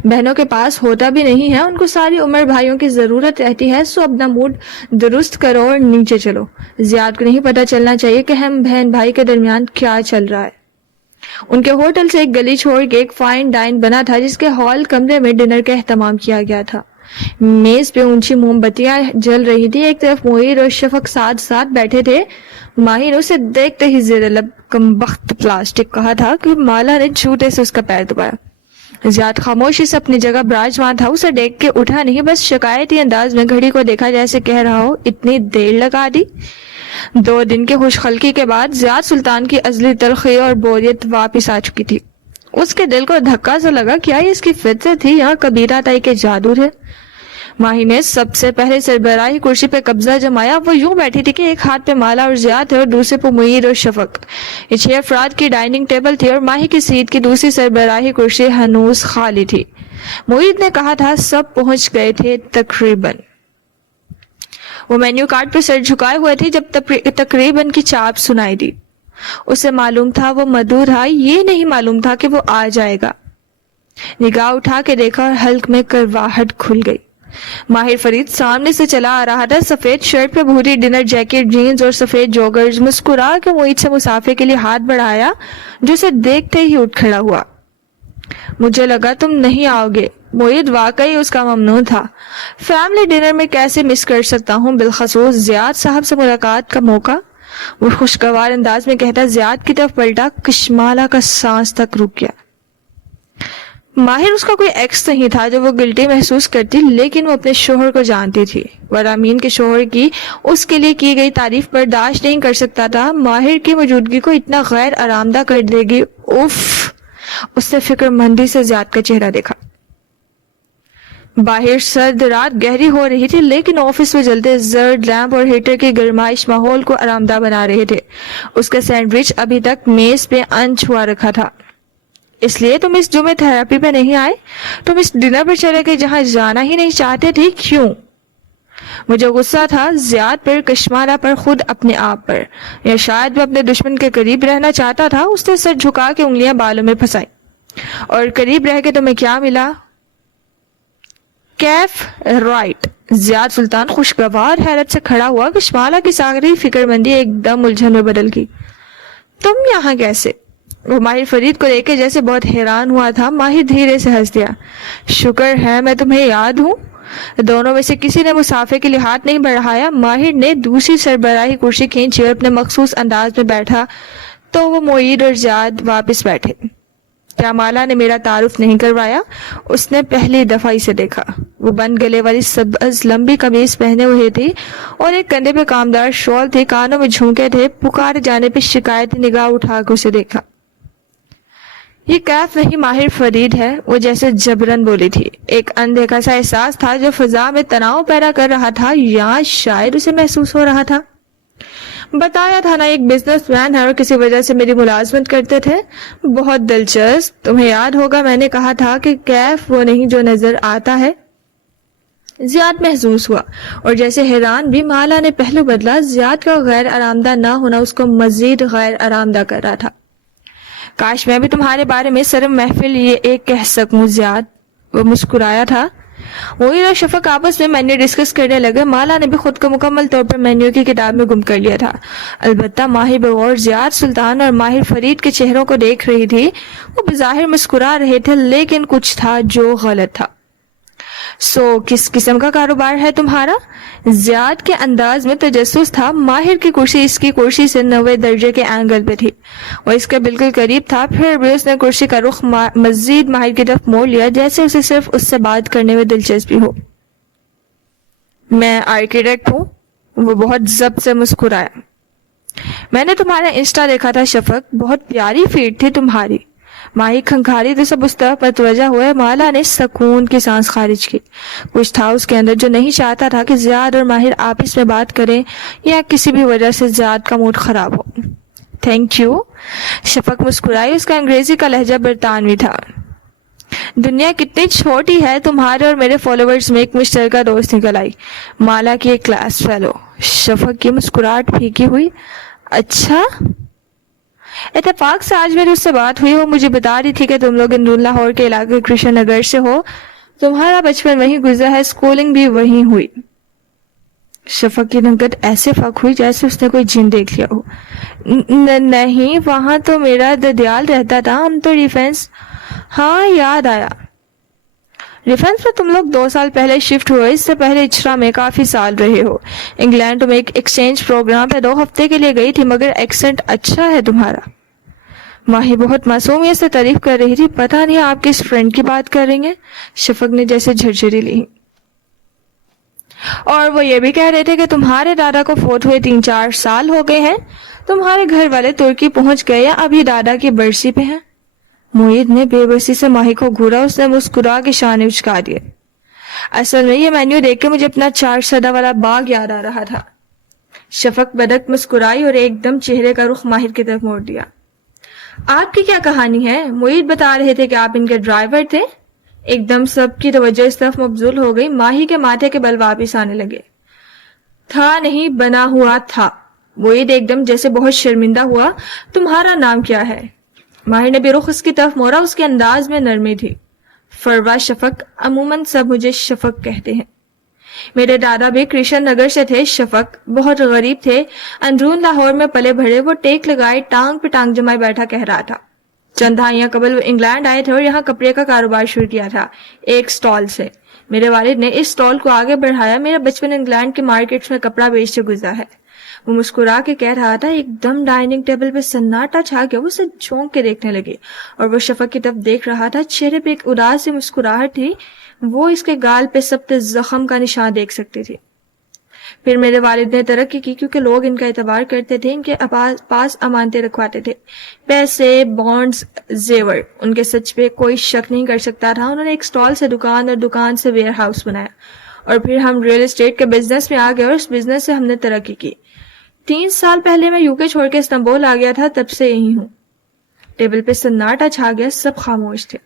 بہنوں کے پاس ہوتا بھی نہیں ہے، ان کو ساری عمر بھائیوں کی ضرورت رہتی ہے، سو اپنا موڈ درست کرو اور نیچے چلو۔ زیاد کو نہیں پتہ چلنا چاہیے کہ ہم بہن بھائی کے درمیان کیا چل رہا ہے۔ ان کے ہوٹل سے ایک گلی چھوڑ کے ایک فائن ڈائن بنا تھا جس کے ہال کمرے میں ڈنر کا اہتمام کیا گیا تھا۔ میز پہ اونچی موم بتیاں جل رہی تھی، ایک طرف معید اور شفق ساتھ ساتھ بیٹھے تھے۔ ماہر اسے دیکھتے ہی زیر لب کمبخت پلاسٹک کہا تھا کہ مالا نے جھوٹے سے اس کا پیر دبایا۔ زیاد خاموشی سے اپنی جگہ براجمان تھا، اسے دیکھ کے اٹھا نہیں، بس شکایتی انداز میں گھڑی کو دیکھا جیسے کہہ رہا ہو اتنی دیر لگا دی۔ 2 دن کے خوش خلقی کے بعد زیاد سلطان کی ازلی تلخی اور بوریت واپس آ چکی تھی۔ اس کے دل کو دھکا سا لگا، کیا یہ اس کی فطرت تھی یا کبیرہ تائی کے جادو تھے؟ ماہی نے سب سے پہلے سربراہی کرسی پہ قبضہ جمایا۔ وہ یوں بیٹھی تھی کہ ایک ہاتھ پہ مالا اور زیاد تھے اور دوسرے پہ معید اور شفق۔ یہ 6 افراد کی ڈائننگ ٹیبل تھی اور ماہی کی سیٹ کی دوسری سربراہی کرسی ہنوز خالی تھی۔ معید نے کہا تھا سب پہنچ گئے تھے تقریباً۔ وہ مینیو کارڈ پہ سر جھکائے ہوئے تھے جب تقریباً کی چاپ سنائی دی۔ اسے معلوم تھا وہ مدعو تھا، یہ نہیں معلوم تھا کہ وہ آ جائے گا۔ نگاہ اٹھا کے دیکھا اور حلق میں کرواہٹ کھل گئی۔ ماہر فرید سامنے سے چلا آ رہا تھا، سفید شرٹ پہ بھوری ڈنر جیکٹ، جینز اور سفید جوگرز۔ مسکرا کے معید سے مسافر کے لیے ہاتھ بڑھایا جو اسے دیکھتے ہی اٹھ کھڑا ہوا۔ مجھے لگا تم نہیں آؤ گے۔ معید واقعی اس کا ممنون تھا۔ فیملی ڈنر میں کیسے مس کر سکتا ہوں، بالخصوص زیاد صاحب سے ملاقات کا موقع۔ وہ خوشگوار انداز میں کہتا زیاد کی طرف پلٹا، کشمالہ کا سانس تک رک گیا۔ ماہر اس کا کوئی ایکس نہیں تھا جو وہ گلٹی محسوس کرتی، لیکن وہ اپنے شوہر کو جانتی تھی۔ وہ رامین کے شوہر کی اس کے لیے کی گئی تعریف برداشت نہیں کر سکتا تھا۔ ماہر کی موجودگی کو اتنا غیر آرامدہ کر دے گی، اف! اس نے فکر مندی سے زیاد کا چہرہ دیکھا۔ باہر سرد رات گہری ہو رہی تھی، لیکن آفس میں جلتے زرد لیمپ اور ہیٹر کی گرمائش ماحول کو آرامدہ بنا رہے تھے۔ اس کا سینڈوچ ابھی تک میز پہ انچھوا رکھا تھا۔ اس لیے تم اس جمعے تھراپی پہ نہیں آئے؟ تم اس ڈنر پر چلے گئے جہاں جانا ہی نہیں چاہتے تھے، کیوں؟ مجھے غصہ تھا زیاد پر، کشمالہ پر، خود اپنے آپ پر، یا شاید وہ اپنے دشمن کے قریب رہنا چاہتا تھا۔ اس نے سر جھکا کے انگلیاں بالوں میں پھنسائی۔ اور قریب رہ کے تمہیں کیا ملا؟ کیف رائٹ۔ زیاد سلطان خوشگوار حیرت سے کھڑا ہوا۔ کشمالہ کی ساغری فکر مندی ایک دم الجھن میں بدل گئی۔ تم یہاں کیسے؟ وہ ماہر فرید کو دیکھ کے جیسے بہت حیران ہوا تھا۔ ماہر دھیرے سے ہنس دیا۔ شکر ہے میں تمہیں یاد ہوں۔ دونوں میں سے کسی نے مسافر کے لیے ہاتھ نہیں بڑھایا. ماہر نے دوسری سربراہی کرسی کھینچی اور اپنے مخصوص انداز میں بیٹھا تو وہ معید اور زیاد واپس بیٹھے. کیا مالا نے میرا تعارف نہیں کروایا؟ اس نے پہلی دفعہ اسے دیکھا. وہ بند گلے والی سبز لمبی قمیض پہنے ہوئے تھی اور ایک کندھے پہ کامدار شال تھی. کانوں میں جھونکے تھے. پکارے جانے پہ شکایتی نگاہ اٹھا کے اسے دیکھا. یہ کیف نہیں، ماہر فرید ہے، وہ جیسے جبرن بولی تھی. ایک اندیکھا سا احساس تھا جو فضا میں تناؤ پیدا کر رہا تھا، یا شاید اسے محسوس ہو رہا تھا. بتایا تھا نا ایک بزنس مین ہے اور کسی وجہ سے میری ملازمت کرتے تھے. بہت دلچسپ. تمہیں یاد ہوگا میں نے کہا تھا کہ کیف وہ نہیں جو نظر آتا ہے. زیاد محسوس ہوا اور جیسے حیران بھی. مالا نے پہلو بدلا. زیاد کا غیر آرامدہ نہ ہونا اس کو مزید غیر آرامدہ کر رہا تھا. کاش میں بھی تمہارے بارے میں سر محفل یہ ایک کہہ سکوں زیاد. وہ مسکرایا تھا. وہی اور شفق آپس میں مینیو ڈسکس کرنے لگے. مالا نے بھی خود کو مکمل طور پر مینیو کی کتاب میں گم کر لیا تھا. البتہ ماہر بغور زیاد سلطان اور ماہر فرید کے چہروں کو دیکھ رہی تھی. وہ بظاہر مسکرا رہے تھے لیکن کچھ تھا جو غلط تھا. کس قسم کا کاروبار ہے تمہارا؟ زیاد کے انداز میں تجسس تھا. ماہر کی کرسی اس کی کرسی سے 90 درجے کے اینگل پہ تھی. وہ اس کے بالکل قریب تھا. پھر بھی اس نے کرسی کا رخ مزید ماہر کی طرف موڑ لیا جیسے اسے صرف اس سے بات کرنے میں دلچسپی ہو. میں آرکیٹیکٹ ہوں. وہ بہت ضبط سے مسکرایا. میں نے تمہارا انسٹا دیکھا تھا شفق. بہت پیاری فیڈ تھی تمہاری. ماہی کھنکھاری تو سب اس طرف متوجہ ہوئے. مالا نے سکون کی سانس خارج کی. کچھ تھا اس کے اندر جو نہیں چاہتا تھا کہ زیاد اور ماہر آپس میں بات کریں یا کسی بھی وجہ سے زیاد کا موڈ خراب ہو. Thank you. شفق مسکرائی. اس کا انگریزی کا لہجہ برطانوی تھا. دنیا کتنی چھوٹی ہے. تمہارے اور میرے فالوورز میں ایک مشترکہ دوست نکل آئی. مالا کی ایک کلاس فیلو. شفق کی مسکراہٹ پھیکی ہوئی. اچھا. اتفاق سے آج میری اس سے بات ہوئی. وہ مجھے بتا رہی تھی کہ تم لوگ اندرون لاہور کے علاقے کرشن نگر سے ہو. تمہارا بچپن وہیں گزرا ہے. اسکولنگ بھی وہیں ہوئی. شفق کی رنگت ایسے فک ہوئی جیسے اس نے کوئی جن دیکھ لیا ہو. نہیں، وہاں تو میرا ددیال رہتا تھا. ہم تو ریفرنس. ہاں یاد آیا. ریفرنس میں تم لوگ 2 سال پہلے شفٹ ہوئے. اس سے پہلے اچھرا میں کافی سال رہے ہو. انگلینڈ میں ایک ایکسچینج پروگرام پہ 2 ہفتے کے لیے گئی تھی. مگر ایکسنٹ اچھا ہے تمہارا. ماہی بہت معصومیت سے تعریف کر رہی تھی. پتہ نہیں آپ کس فرینڈ کی بات کر رہی ہیں. شفق نے جیسے جھرجھری لی. اور وہ یہ بھی کہہ رہے تھے کہ تمہارے دادا کو فوت ہوئے 3-4 سال ہو گئے ہیں. تمہارے گھر والے ترکی پہنچ گئے یا ابھی دادا کی برسی پہ ہیں؟ معید نے بے بسی سے ماہی کو گھورا. اس نے مسکرا کے شانے اچکا دیے. اصل میں یہ مینیو دیکھ کے مجھے اپنا 4 سدہ والا باغ یاد آ رہا تھا. شفق بدک مسکرائی اور ایک دم چہرے کا رخ ماہر کی طرف موڑ دیا. آپ کی کیا کہانی ہے؟ معید بتا رہے تھے کہ آپ ان کے ڈرائیور تھے. ایک دم سب کی توجہ اس طرف مبذول ہو گئی. ماہی کے ماتھے کے بل واپس آنے لگے. تھا نہیں، بنا ہوا تھا. معید ایک دم جیسے بہت شرمندہ ہوا. تمہارا نام کیا ہے؟ ماہر نے بھی رخ اس کی طرف موڑا. اس کے انداز میں نرمی تھی. فروا شفق. عموماً سب مجھے شفق کہتے ہیں. میرے دادا بھی کرشن نگر سے تھے. شفق بہت غریب تھے. اندرون لاہور میں پلے بھرے. وہ ٹیک لگائے ٹانگ پہ ٹانگ جمائے بیٹھا کہہ رہا تھا. چند دہائیاں قبل وہ انگلینڈ آئے تھے اور یہاں کپڑے کا کاروبار شروع کیا تھا ایک سٹال سے. میرے والد نے اس سٹال کو آگے بڑھایا. میرا بچپن انگلینڈ کے مارکیٹس میں کپڑا بیچتے گزرا ہے. وہ مسکرا کے کہہ رہا تھا. ایک دم ڈائننگ ٹیبل پہ سناٹا چھا گیا. وہ اسے جھونک کے دیکھنے لگے اور وہ شفق کی طرف دیکھ رہا تھا. چہرے پہ ایک اداس سی مسکراہٹ تھی. وہ اس کے گال پہ سخت زخم کا نشان دیکھ سکتی تھی. پھر میرے والد نے ترقی کی کیونکہ لوگ ان کا اعتبار کرتے تھے. ان کے پاس امانتیں رکھواتے تھے. پیسے، بانڈز، زیور. ان کے سچ پہ کوئی شک نہیں کر سکتا تھا. انہوں نے ایک سٹال سے دکان اور دکان سے ویئر ہاؤس بنایا اور پھر ہم ریل اسٹیٹ کے بزنس میں آ گئے اور اس بزنس سے ہم نے ترقی کی. 3 سال پہلے میں UK چھوڑ کے استنبول آ گیا تھا. تب سے یہی ہوں. ٹیبل پہ سناٹا چھا گیا. سب خاموش تھے.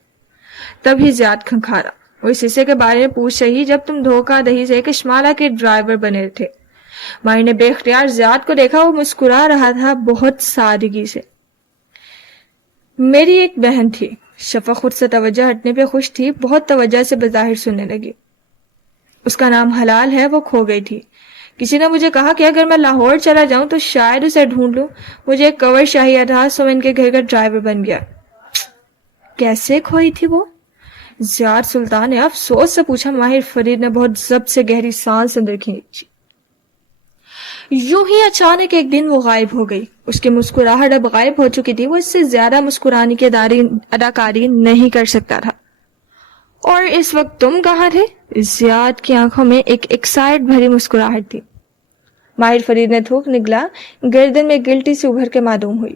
تب ہی زیاد کھنکھارا. وہ اس حصے کے بارے میں پوچھ رہی جب تم دھوکہ دہی سے کشمالہ کے ڈرائیور بنے تھے. ماہر نے بے اختیار زیاد کو دیکھا. وہ مسکرا رہا تھا بہت سادگی سے. میری ایک بہن تھی. شفق خود سے توجہ ہٹنے پہ خوش تھی. بہت توجہ سے بظاہر سننے لگی. اس کا نام حلال ہے. وہ کھو گئی تھی. کسی نے مجھے کہا کہ اگر میں لاہور چلا جاؤں تو شاید اسے ڈھونڈ لوں. مجھے ایک کور چاہیے تھا سو میں ان کے گھر کا ڈرائیور بن گیا. کیسے کھوئی تھی وہ؟ زیاد سلطان نے افسوس سے پوچھا۔ ماہر فرید نے بہت ضبط سے گہری سانس اندر کھینچی۔ یوں ہی اچانک ایک دن وہ غائب ہو گئی۔ اس کی مسکراہٹ اب غائب ہو چکی تھی۔ وہ اس سے زیادہ مسکرانے کی اداکاری نہیں کر سکتا تھا۔ اور اس وقت تم کہاں تھے؟ زیاد کی آنکھوں میں ایک ایکسائٹ بھری مسکراہٹ تھی۔ ماہر فرید نے تھوک نگلا، گردن میں گلٹی سے ابھر کے معدوم ہوئی۔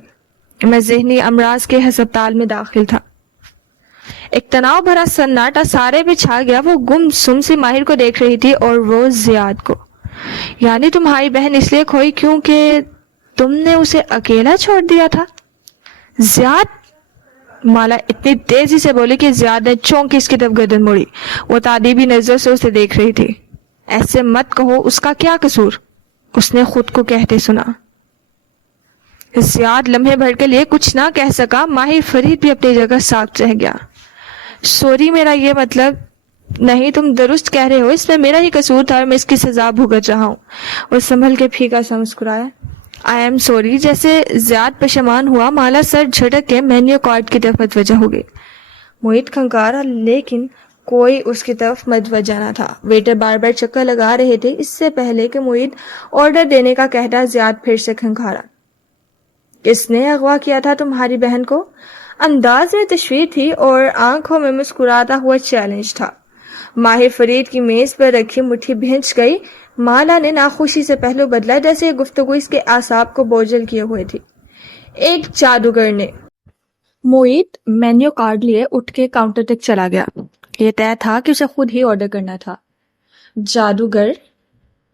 میں ذہنی امراض کے ہسپتال میں داخل تھا۔ ایک تناؤ بھرا سناٹا سارے پہ چھا گیا۔ وہ گم سم سے ماہر کو دیکھ رہی تھی اور وہ زیاد کو۔ یعنی تمہاری بہن اس لیے کھوئی کیونکہ تم نے اسے اکیلا چھوڑ دیا تھا؟ زیاد، مالا اتنی تیزی سے بولی کہ زیاد نے چونک کے اس کی طرف گردن موڑی۔ وہ تعجبی نظر سے اسے دیکھ رہی تھی۔ ایسے مت کہو، اس کا کیا قصور؟ اس نے خود کو کہتے سنا۔ زیاد لمحے بھر کے لیے کچھ نہ کہہ سکا۔ ماہر فرید بھی اپنی جگہ ساکت رہ گیا۔ سوری، میرا یہ مطلب نہیں، تم درست کہہ رہے ہو، اس میں میرا ہی قصور تھا اور میں اس کی سزا بھگت رہا ہوں۔ وہ سنبھل کے پھیکا سا مسکرایا۔ I am sorry. جیسے زیاد پشیمان ہوا، مالا سر جھٹک کے مینیو کارڈ کی طرف متوجہ ہو گئی۔ محیط کھنکارا، لیکن کوئی اس کی طرف متوجہ نہ تھا۔ ویٹر بار بار چکر لگا رہے تھے۔ اس سے پہلے کہ محیط آرڈر دینے کا کہتا، زیاد پھر سے کھنکارا۔ کس نے اغوا کیا تھا تمہاری بہن کو؟ انداز میں تشویش تھی اور آنکھوں میں مسکراتا ہوا چیلنج تھا۔ ماہر فرید کی میز پر رکھی مٹھی بھینچ گئی۔ مالا نے ناخوشی سے پہلو بدلا، جیسے یہ گفتگو اس کے اعصاب کو بوجھل کیے ہوئے تھی۔ ایک جادوگر نے۔ محیط مینیو کارڈ لیے اٹھ کے کاؤنٹر تک چلا گیا۔ یہ طے تھا کہ اسے خود ہی آرڈر کرنا تھا۔ جادوگر؟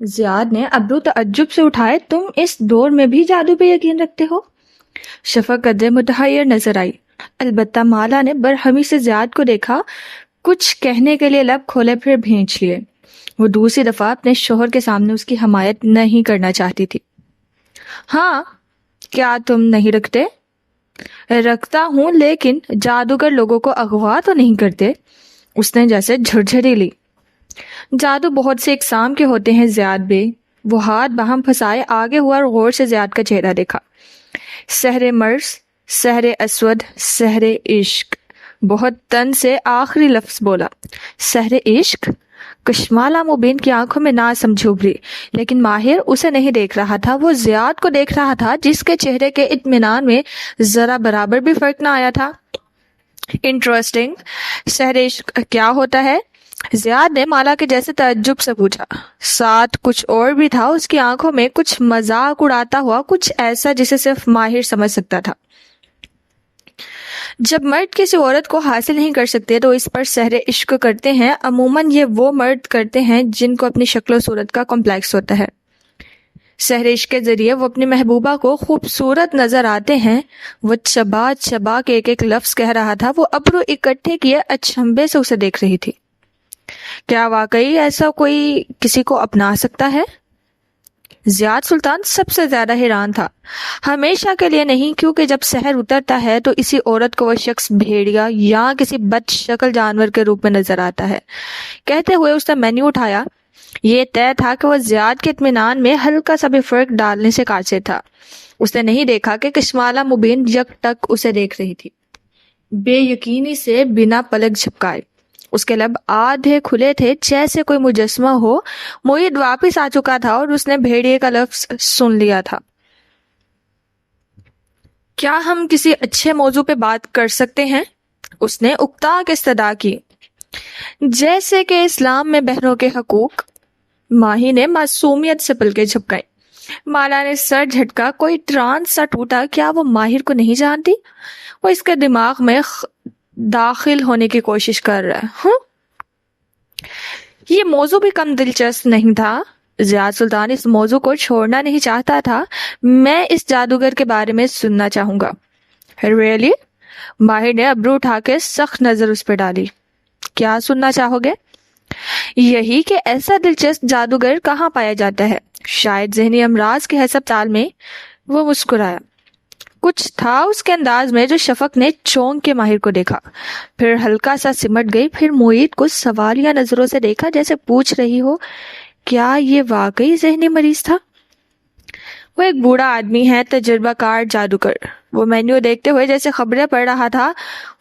زیاد نے ابرو تعجب سے اٹھائے۔ تم اس دور میں بھی جادو پہ یقین رکھتے ہو؟ شفق قدرے متحیر نظر آئی۔ البتہ مالا نے برہمی سے زیاد کو دیکھا، کچھ کہنے کے لیے لب کھولے پھر بھینچ لیے۔ وہ دوسری دفعہ اپنے شوہر کے سامنے اس کی حمایت نہیں کرنا چاہتی تھی۔ ہاں، کیا تم نہیں رکھتے؟ رکھتا ہوں، لیکن جادوگر لوگوں کو اغوا تو نہیں کرتے۔ اس نے جیسے جھرجھری لی۔ جادو بہت سے اقسام کے ہوتے ہیں زیاد بے۔ وہ ہاتھ باہم پھنسائے آگے ہوا اور غور سے زیاد کا چہرہ دیکھا۔ سحر مرض، سحر اسود، سحر عشق۔ بہت تن سے آخری لفظ بولا۔ سحر عشق؟ کشمالہ مبین کی آنکھوں میں نہ سمجھ ابھری، لیکن ماہر اسے نہیں دیکھ رہا تھا، وہ زیاد کو دیکھ رہا تھا، جس کے چہرے کے اطمینان میں ذرا برابر بھی فرق نہ آیا تھا۔ انٹرسٹنگ۔ سحر عشق کیا ہوتا ہے؟ زیاد نے مالا کے جیسے تعجب سے پوچھا۔ ساتھ کچھ اور بھی تھا، اس کی آنکھوں میں کچھ مذاق اڑاتا ہوا، کچھ ایسا جسے صرف ماہر سمجھ سکتا تھا۔ جب مرد کسی عورت کو حاصل نہیں کر سکتے تو اس پر سحر عشق کرتے ہیں۔ عموماً یہ وہ مرد کرتے ہیں جن کو اپنی شکل و صورت کا کمپلیکس ہوتا ہے۔ سحر عشق کے ذریعے وہ اپنی محبوبہ کو خوبصورت نظر آتے ہیں۔ وہ چبا چبا کے ایک ایک لفظ کہہ رہا تھا۔ وہ ابرو اکٹھے کیے اچنبھے سے اسے دیکھ رہی تھی۔ کیا واقعی ایسا کوئی کسی کو اپنا سکتا ہے؟ زیاد سلطان سب سے زیادہ حیران تھا۔ ہمیشہ کے لیے نہیں، کیونکہ جب سحر اترتا ہے تو اسی عورت کو وہ شخص بھیڑیا یا کسی بد شکل جانور کے روپ میں نظر آتا ہے۔ کہتے ہوئے اس نے مینیو اٹھایا۔ یہ طے تھا کہ وہ زیاد کے اطمینان میں ہلکا سا بھی فرق ڈالنے سے قاصر تھا۔ اس نے نہیں دیکھا کہ کشمالہ مبین یک ٹک اسے دیکھ رہی تھی، بے یقینی سے بنا پلک جھپکائے۔ اس کے لب آدھے کھلے تھے، جیسے کوئی مجسمہ ہو۔ محیط واپس آ چکا تھا اور اس نے بھیڑیے کا لفظ سن لیا تھا۔ کیا ہم کسی اچھے موضوع پہ بات کر سکتے ہیں؟ اس نے اکتا کے استدعا کی۔ جیسے کہ اسلام میں بہنوں کے حقوق۔ ماہی نے معصومیت سے پلکیں جھپکائیں۔ مالا نے سر جھٹکا۔ کوئی ٹرانس سا ٹوٹا۔ کیا وہ ماہر کو نہیں جانتی؟ وہ اس کے دماغ میں داخل ہونے کی کوشش کر رہا ہے۔ ہاں، یہ موضوع بھی کم دلچسپ نہیں تھا۔ زیاد سلطان اس موضوع کو چھوڑنا نہیں چاہتا تھا۔ میں اس جادوگر کے بارے میں سننا چاہوں گا۔ ریئلی؟ ماہر نے ابرو اٹھا کے سخت نظر اس پہ ڈالی۔ کیا سننا چاہو گے؟ یہی کہ ایسا دلچسپ جادوگر کہاں پایا جاتا ہے؟ شاید ذہنی امراض کے ہسپتال میں۔ وہ مسکرایا۔ کچھ تھا اس کے انداز میں جو شفق نے چونک کے ماہر کو دیکھا، پھر ہلکا سا سمٹ گئی، پھر محیط کو سوالیہ نظروں سے دیکھا، جیسے پوچھ رہی ہو کیا یہ واقعی ذہنی مریض تھا؟ وہ ایک بوڑھا آدمی ہے، تجربہ کار جادوگر۔ وہ مینیو دیکھتے ہوئے جیسے خبریں پڑھ رہا تھا.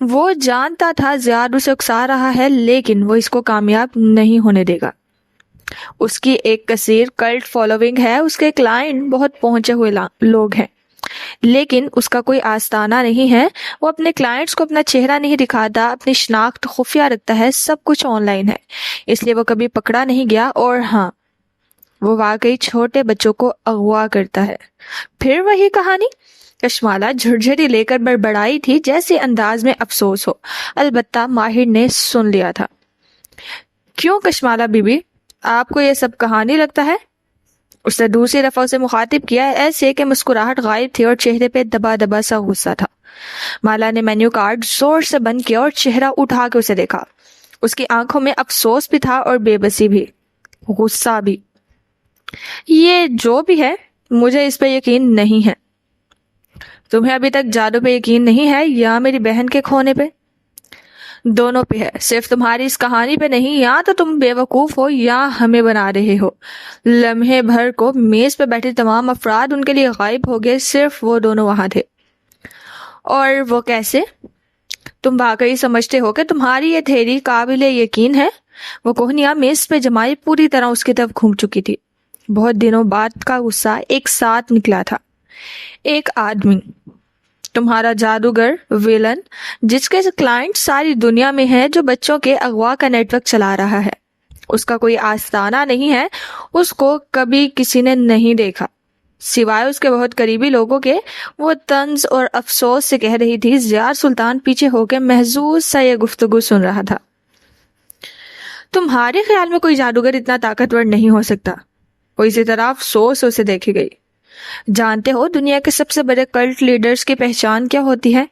وہ جانتا تھا زیاد اسے اکسا رہا ہے لیکن وہ اس کو کامیاب نہیں ہونے دے گا. اس کی ایک کثیر کلٹ فالوونگ ہے, اس کے کلائنٹ بہت پہنچے ہوئے لوگ ہیں, لیکن اس کا کوئی آستانہ نہیں ہے. وہ اپنے کلائنٹس کو اپنا چہرہ نہیں دکھاتا, اپنی شناخت خفیہ رکھتا ہے, سب کچھ آن لائن ہے, اس لیے وہ کبھی پکڑا نہیں گیا. اور ہاں, وہ واقعی چھوٹے بچوں کو اغوا کرتا ہے. پھر وہی کہانی. کشمالہ جھرجھری لے کر بڑبڑائی تھی جیسے انداز میں افسوس ہو, البتہ ماہر نے سن لیا تھا. کیوں کشمالہ بی بی, آپ کو یہ سب کہانی لگتا ہے؟ اس نے دوسری دفعہ اسے مخاطب کیا, ایسے کہ مسکراہٹ غائب تھی اور چہرے پہ دبا دبا سا غصہ تھا. مالا نے مینیو کارڈ زور سے بند کیا اور چہرہ اٹھا کے اسے دیکھا. اس کی آنکھوں میں افسوس بھی تھا اور بے بسی بھی, غصہ بھی. یہ جو بھی ہے مجھے اس پہ یقین نہیں ہے. تمہیں ابھی تک جادو پہ یقین نہیں ہے یا میری بہن کے کھونے پہ؟ دونوں پہ ہے, صرف تمہاری اس کہانی پہ نہیں. یا تو تم بے وقوف ہو یا ہمیں بنا رہے ہو. لمحے بھر کو میز پہ بیٹھے تمام افراد ان کے لیے غائب ہو گئے, صرف وہ دونوں وہاں تھے. اور وہ کیسے؟ تم واقعی سمجھتے ہو کہ تمہاری یہ تھیری قابل یقین ہے؟ وہ کوہنیاں میز پہ جمائی پوری طرح اس کی طرف گھوم چکی تھی. بہت دنوں بعد کا غصہ ایک ساتھ نکلا تھا. ایک آدمی, تمہارا جادوگر ویلن, جس کے کلائنٹ ساری دنیا میں ہے, جو بچوں کے اغوا کا نیٹ ورک چلا رہا ہے. اس کا کوئی آستانہ نہیں ہے, اس کو کبھی کسی نے نہیں دیکھا سوائے اس کے بہت قریبی لوگوں کے. وہ طنز اور افسوس سے کہہ رہی تھی. زیاد سلطان پیچھے ہو کے محظوظ سا یہ گفتگو سن رہا تھا. تمہارے خیال میں کوئی جادوگر اتنا طاقتور نہیں ہو سکتا. وہ اسی طرح افسوس اسے دیکھی گئی. جانتے ہو دنیا کے سب سے بڑے کلٹ لیڈرز کی پہچان کیا ہوتی ہے؟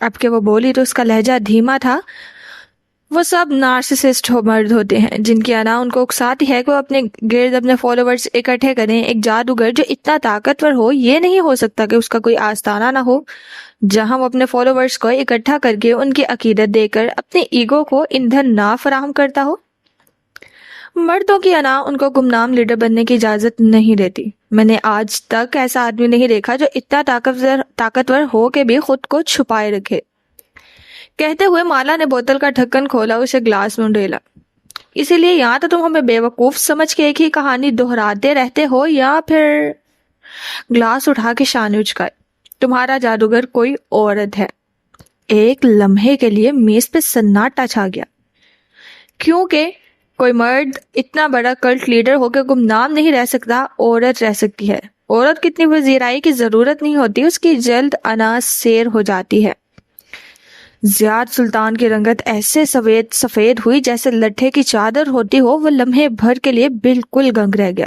اب کہ وہ بولی تو اس کا لہجہ دھیما تھا. وہ سب نارسسسٹ مرد ہوتے ہیں جن کی انا ان کو اکساتی ہے کہ وہ اپنے گرد اپنے فالوورز اکٹھے کریں. ایک جادوگر جو اتنا طاقتور ہو, یہ نہیں ہو سکتا کہ اس کا کوئی آستانہ نہ ہو جہاں وہ اپنے فالوورز کو اکٹھا کر کے ان کی عقیدت دے کر اپنے ایگو کو ایندھن نہ فراہم کرتا ہو. مردوں کی انا ان کو گمنام لیڈر بننے کی اجازت نہیں دیتی. میں نے آج تک ایسا آدمی نہیں دیکھا جو اتنا طاقتور ہو کے بھی خود کو چھپائے رکھے. کہتے ہوئے مالا نے بوتل کا ڈھکن کھولا, اسے گلاس میں ڈیلا. اسی لیے یا تو تم ہمیں بے وقوف سمجھ کے ایک ہی کہانی دہراتے رہتے ہو یا پھر. گلاس اٹھا کے شانے اچکائے. تمہارا جادوگر کوئی عورت ہے. ایک لمحے کے لیے میز پہ سناٹا چھا گیا, کیونکہ کوئی مرد اتنا بڑا کلٹ لیڈر ہو کے گمنام نہیں رہ سکتا. عورت رہ سکتی ہے. عورت کتنی وزیرائی کی ضرورت نہیں ہوتی, اس کی جلد انا سیر ہو جاتی ہے. زیاد سلطان کی رنگت ایسے سفید ہوئی جیسے لٹھے کی چادر ہوتی ہو. وہ لمحے بھر کے لیے بالکل گنگ رہ گیا,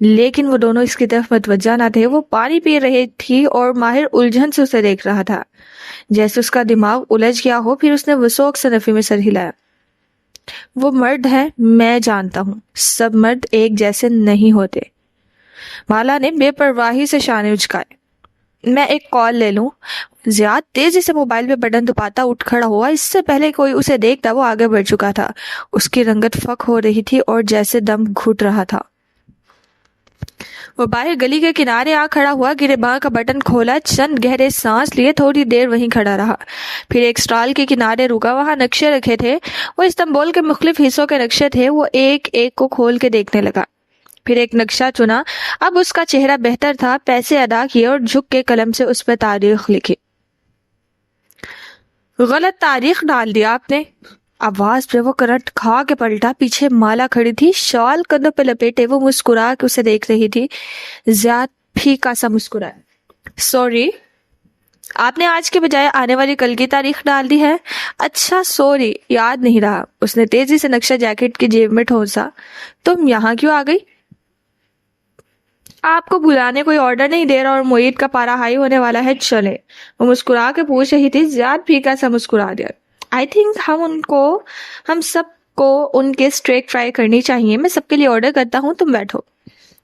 لیکن وہ دونوں اس کی طرف متوجہ نہ تھے. وہ پانی پی رہی تھی اور ماہر الجھن سے اسے دیکھ رہا تھا, جیسے اس کا دماغ الجھ گیا ہو. پھر اس نے وسوک سے نفی میں سر ہلایا. وہ مرد ہے, میں جانتا ہوں. سب مرد ایک جیسے نہیں ہوتے. مالا نے بے پرواہی سے شانے اچکائے. میں ایک کال لے لوں؟ زیاد تیزی سے موبائل پہ بٹن دباتا اٹھ کھڑا ہوا. اس سے پہلے کوئی اسے دیکھتا وہ آگے بڑھ چکا تھا. اس کی رنگت فک ہو رہی تھی اور جیسے دم گھٹ رہا تھا. وہ باہر گلی کے کنارے آ کھڑا ہوا, گریباں کا بٹن کھولا, چند گہرے سانس لیے, تھوڑی دیر وہیں کھڑا رہا. پھر ایک سٹال کے کنارے رکا. وہاں نقشے رکھے تھے. وہ استنبول کے مختلف حصوں کے نقشے تھے. وہ ایک ایک کو کھول کے دیکھنے لگا. پھر ایک نقشہ چنا. اب اس کا چہرہ بہتر تھا. پیسے ادا کیے اور جھک کے قلم سے اس پہ تاریخ لکھی. غلط تاریخ ڈال دیا آپ نے. آواز پہ وہ کرنٹ کھا کے پلٹا. پیچھے مالا کھڑی تھی, شال کندھوں پہ لپیٹے. وہ مسکرا کے اسے دیکھ رہی تھی. زیاد پھیکا سا مسکرایا. سوری, آپ نے آج کے بجائے آنے والی کل کی تاریخ ڈال دی ہے. اچھا سوری, یاد نہیں رہا. اس نے تیزی سے نقشہ جیکٹ کی جیب میں ٹھونسا. تم یہاں کیوں آ گئی؟ آپ کو بلانے کوئی آرڈر نہیں دے رہا اور معید کا پارا ہائی ہونے والا ہے, چلے. وہ مسکرا کے پوچھ رہی تھی. زیاد پھیکا سا مسکرا دیا. آئی تھنک ہم سب کو ان کے اسٹیک فرائی کرنی چاہیے. میں سب کے لیے آرڈر کرتا ہوں, تم بیٹھو.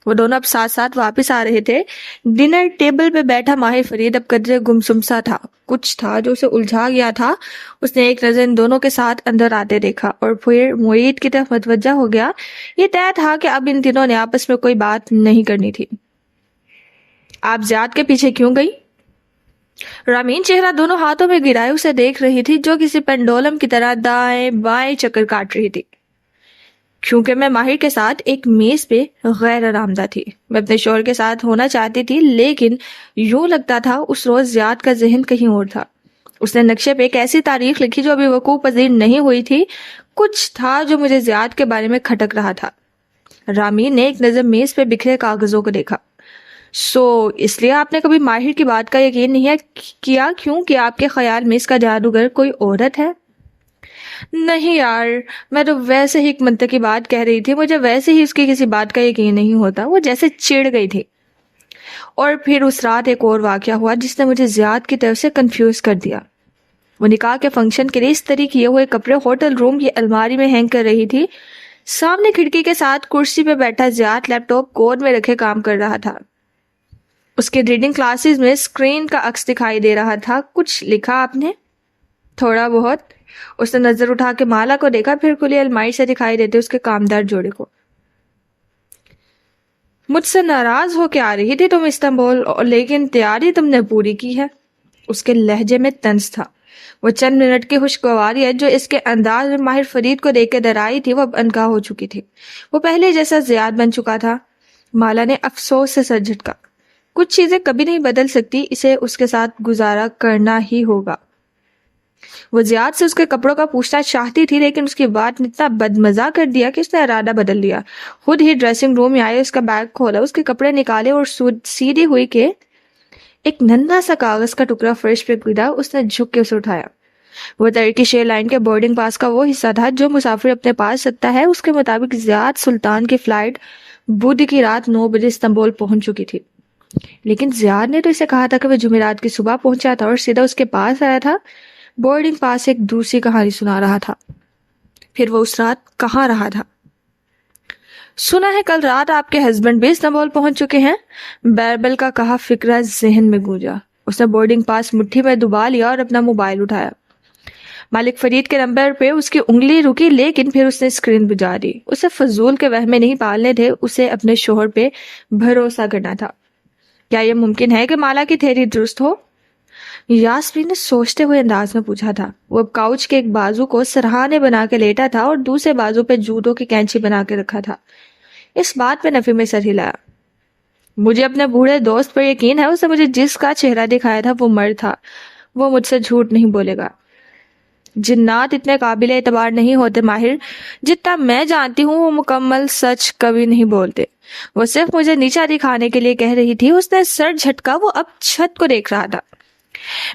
وہ دونوں اب ساتھ ساتھ واپس آ رہے تھے. ڈنر ٹیبل پہ بیٹھا ماہر فرید اب قدرے گمسم سا تھا. کچھ تھا جو اسے الجھا گیا تھا. اس نے ایک نظر ان دونوں کے ساتھ اندر آتے دیکھا اور پھر معید کی طرف متوجہ ہو گیا. یہ طے تھا کہ اب ان تینوں نے آپس میں کوئی بات نہیں کرنی تھی. آپ زیاد کے پیچھے کیوں گئی؟ رامین چہرہ دونوں ہاتھوں میں گرائے اسے دیکھ رہی تھی جو کسی پینڈولم کی طرح دائیں بائیں چکر کاٹ رہی تھی. کیونکہ میں ماہر کے ساتھ ایک میز پہ غیر آرامدہ تھی. میں اپنے شوہر کے ساتھ ہونا چاہتی تھی لیکن یوں لگتا تھا اس روز زیاد کا ذہن کہیں اور تھا. اس نے نقشے پہ ایک ایسی تاریخ لکھی جو ابھی وقوع پذیر نہیں ہوئی تھی. کچھ تھا جو مجھے زیاد کے بارے میں کھٹک رہا تھا. رامین نے ایک نظر میز پہ بکھرے کاغذوں کو دیکھا. اس لیے آپ نے کبھی ماہر کی بات کا یقین نہیں کیا کیونکہ آپ کے خیال میں اس کا جادوگر کوئی عورت ہے؟ نہیں یار، میں تو ویسے ہی ایک منطقی بات کہہ رہی تھی. مجھے ویسے ہی اس کی کسی بات کا یقین نہیں ہوتا. وہ جیسے چڑ گئی تھی. اور پھر اس رات ایک اور واقعہ ہوا جس نے مجھے زیاد کی طرف سے کنفیوز کر دیا. وہ نکاح کے فنکشن کے لیے استری کیے ہوئے کپڑے ہوٹل روم کی الماری میں ہینگ کر رہی تھی. سامنے کھڑکی کے ساتھ کرسی پہ بیٹھا زیاد لیپ ٹاپ گود میں رکھے کام کر رہا تھا. اس کے ریڈنگ کلاسز میں اسکرین کا عکس دکھائی دے رہا تھا. کچھ لکھا آپ نے؟ تھوڑا بہت. اس نے نظر اٹھا کے مالا کو دیکھا پھر کھلی الماری سے دکھائی دیتے اس کے کامدار جوڑے کو. مجھ سے ناراض ہو کے آ رہی تھی تم استنبول لیکن تیاری تم نے پوری کی ہے. اس کے لہجے میں طنز تھا. وہ چند منٹ کی خوشگواریت جو اس کے انداز میں ماہر فرید کو دیکھ کے ڈرائی تھی وہ اب انکا ہو چکی تھی. وہ پہلے جیسا زیاد بن چکا تھا. مالا نے افسوس سے سر جھٹکا. کچھ چیزیں کبھی نہیں بدل سکتی، اسے اس کے ساتھ گزارا کرنا ہی ہوگا. وہ زیاد سے اس کے کپڑوں کا پوچھنا چاہتی تھی لیکن اس کی بات نے اتنا بدمزہ کر دیا کہ اس نے ارادہ بدل لیا. خود ہی ڈریسنگ روم میں آئے، اس کا بیگ کھولا، اس کے کپڑے نکالے اور سیدھی ہوئی کہ ایک ننھا سا کاغذ کا ٹکڑا فرش پہ گرا. اس نے جھک کے اسے اٹھایا. وہ ترکش ایئر لائن کے بورڈنگ پاس کا وہ حصہ تھا جو مسافر اپنے پاس رکھتا ہے. اس کے مطابق زیاد سلطان کی فلائٹ بدھ کی رات 9 بجے استنبول پہنچ چکی تھی. لیکن زیاد نے تو اسے کہا تھا کہ وہ جمعرات کی صبح پہنچا تھا اور سیدھا اس کے پاس آیا تھا. بورڈنگ پاس ایک دوسری کہانی سنا رہا تھا. پھر وہ اس رات کہاں رہا تھا؟ سنا ہے کل رات آپ کے ہسبینڈ بھی استنبول پہنچ چکے ہیں. بیربل کا کہا فکرہ ذہن میں گونجا. اس نے بورڈنگ پاس مٹھی میں دبا لیا اور اپنا موبائل اٹھایا. مالک فرید کے نمبر پہ اس کی انگلی رکی لیکن پھر اس نے اسکرین بجھا دی. اسے فضول کے وہمے نہیں پالنے تھے، اسے اپنے شوہر پہ بھروسہ کرنا تھا. کیا یہ ممکن ہے کہ مالا کی تھیری درست ہو؟ یاسمین نے سوچتے ہوئے انداز میں پوچھا تھا. وہ اب کاؤچ کے ایک بازو کو سرہانے بنا کے لیٹا تھا اور دوسرے بازو پہ جوتوں کی کینچی بنا کے رکھا تھا. اس بات پہ نفی میں سر ہلایا. مجھے اپنے بوڑھے دوست پر یقین ہے، اسے مجھے جس کا چہرہ دکھایا تھا وہ مرد تھا. وہ مجھ سے جھوٹ نہیں بولے گا. جنات اتنے قابل اعتبار نہیں ہوتے ماہر. جتنا میں جانتی ہوں وہ مکمل سچ کبھی نہیں بولتے. وہ صرف مجھے نیچا دکھانے کے لیے کہہ رہی تھی. اس نے سر جھٹکا. وہ اب چھت کو دیکھ رہا تھا.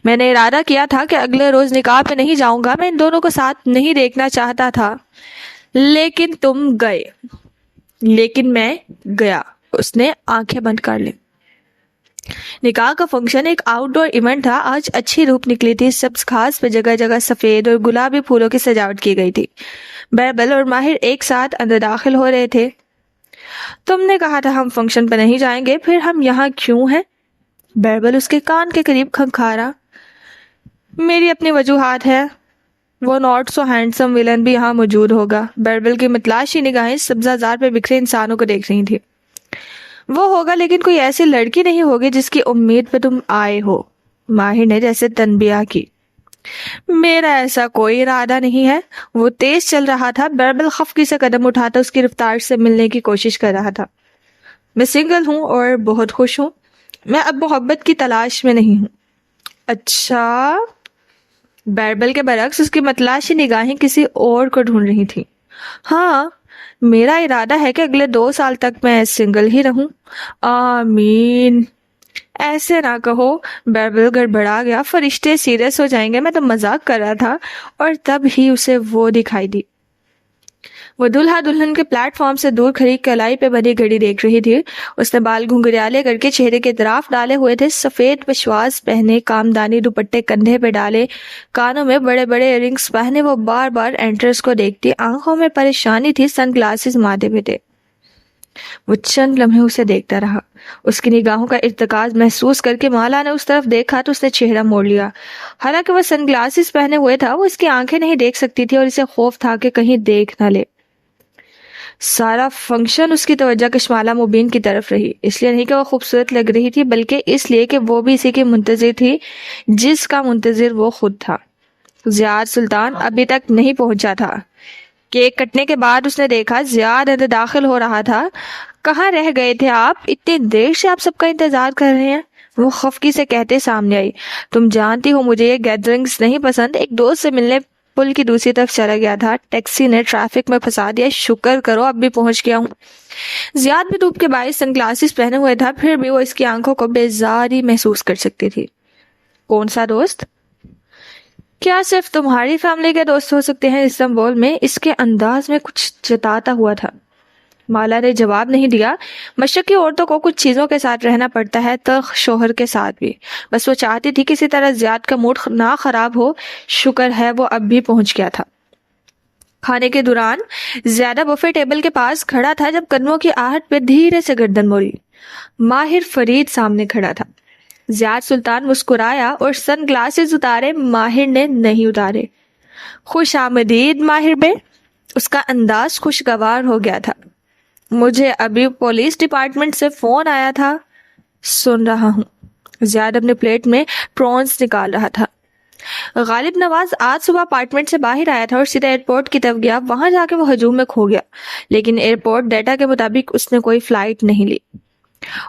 میں نے ارادہ کیا تھا کہ اگلے روز نکاح پہ نہیں جاؤں گا. میں ان دونوں کو ساتھ نہیں دیکھنا چاہتا تھا لیکن تم گئے. لیکن میں گیا. اس نے آنکھیں بند کر لی. نکاح کا فنکشن ایک آؤٹ ڈور ایونٹ تھا. آج اچھی دھوپ نکلی تھی. سبز گھاس پہ جگہ جگہ سفید اور گلابی پھولوں کی سجاوٹ کی گئی تھی. بیربل اور ماہر ایک ساتھ اندر داخل ہو رہے تھے. تم نے کہا تھا ہم فنکشن پہ نہیں جائیں گے، پھر ہم یہاں کیوں ہیں؟ بیربل اس کے کان کے قریب کھنکھارا. میری اپنی وجوہات ہے. وہ ناٹ سو ہینڈسم ولن بھی یہاں موجود ہوگا. بیربل کی متلاشی نگاہیں سبزہ زار پہ بکھرے انسانوں کو دیکھ رہی تھی. وہ ہوگا لیکن کوئی ایسی لڑکی نہیں ہوگی جس کی امید پہ تم آئے ہو. ماہر نے جیسے تنبیہ کی. میرا ایسا کوئی ارادہ نہیں ہے. وہ تیز چل رہا تھا. بیربل خفگی سے قدم اٹھاتا اس کی رفتار سے ملنے کی کوشش کر رہا تھا. میں سنگل ہوں اور بہت خوش ہوں. میں اب محبت کی تلاش میں نہیں ہوں. اچھا. بیربل کے برعکس اس کی متلاشی نگاہیں کسی اور کو ڈھونڈ رہی تھی. ہاں، میرا ارادہ ہے کہ اگلے 2 سال تک میں سنگل ہی رہوں. آمین. ایسے نہ کہو. بیربل گڑبڑا گیا. فرشتے سیریس ہو جائیں گے. میں تو مذاق کر رہا تھا. اور تب ہی اسے وہ دکھائی دی. وہ دلہا دلہن کے پلیٹ فارم سے دور کھڑی کلائی پہ بنی گھڑی دیکھ رہی تھی. اس نے بال گھنگریالے کر کے چہرے کے طرف ڈالے ہوئے تھے. سفید پشواز پہنے، کامدانی دوپٹے کندھے پہ ڈالے، کانوں میں بڑے بڑے ایئر رنگز پہنے وہ بار بار اینٹرس کو دیکھتی. آنکھوں میں پریشانی تھی. سن گلاسز ماتھے پہ تھے. وہ چند لمحے اسے دیکھتا رہا. اس کی نگاہوں کا ارتکاز محسوس کر کے مالا نے اس طرف دیکھا تو اس نے چہرہ موڑ لیا. حالانکہ وہ سن گلاسز پہنے ہوئے تھا وہ اس کی آنکھیں نہیں دیکھ سکتی تھی اور اسے خوف تھا کہ کہیں دیکھ نہ لے. سارا فنکشن اس کی توجہ کشمالہ مبین کی طرف رہی، اس لیے نہیں کہ وہ خوبصورت لگ رہی تھی بلکہ اس لیے کہ وہ بھی اسی کی منتظر تھی جس کا منتظر وہ خود تھا۔ زیاد سلطان ابھی تک نہیں پہنچا تھا۔ کیک کٹنے کے بعد اس نے دیکھا زیاد اندر داخل ہو رہا تھا۔ کہاں رہ گئے تھے آپ؟ اتنی دیر سے آپ سب کا انتظار کر رہے ہیں، وہ خفگی سے کہتے سامنے آئی۔ تم جانتی ہو مجھے یہ گیدرنگز نہیں پسند۔ ایک دوست سے ملنے پل کی دوسری طرف چلا گیا تھا، ٹیکسی نے ٹریفک میں پھنسا دیا، شکر کرو اب بھی پہنچ گیا ہوں۔ زیاد بھی دھوپ کے باعث سن گلاسز پہنے ہوئے تھا، پھر بھی وہ اس کی آنکھوں کو بیزاری محسوس کر سکتی تھی۔ کون سا دوست؟ کیا صرف تمہاری فیملی کے دوست ہو سکتے ہیں استنبول میں؟ اس کے انداز میں کچھ جتاتا ہوا تھا۔ مالا نے جواب نہیں دیا۔ مشرقی عورتوں کو کچھ چیزوں کے ساتھ رہنا پڑتا ہے، تلخ شوہر کے ساتھ بھی۔ بس وہ چاہتی تھی کسی طرح زیاد کا موڈ نہ خراب ہو۔ شکر ہے وہ اب بھی پہنچ گیا تھا۔ کھانے کے دوران زیادہ بفے ٹیبل کے پاس کھڑا تھا جب قدموں کی آہٹ پہ دھیرے سے گردن موڑی۔ ماہر فرید سامنے کھڑا تھا۔ زیاد سلطان مسکرایا اور سن گلاسز اتارے، ماہر نے نہیں اتارے۔ خوش آمدید ماہر بے۔ اس کا انداز خوشگوار ہو گیا تھا۔ مجھے ابھی پولیس ڈپارٹمنٹ سے فون آیا تھا، سن رہا ہوں۔ زیاد اپنے پلیٹ میں پرونز نکال رہا تھا۔ غالب نواز آج صبح اپارٹمنٹ سے باہر آیا تھا اور سیدھا ایئرپورٹ کی طرف گیا۔ وہاں جا کے وہ ہجوم میں کھو گیا، لیکن ایئرپورٹ ڈیٹا کے مطابق اس نے کوئی فلائٹ نہیں لی۔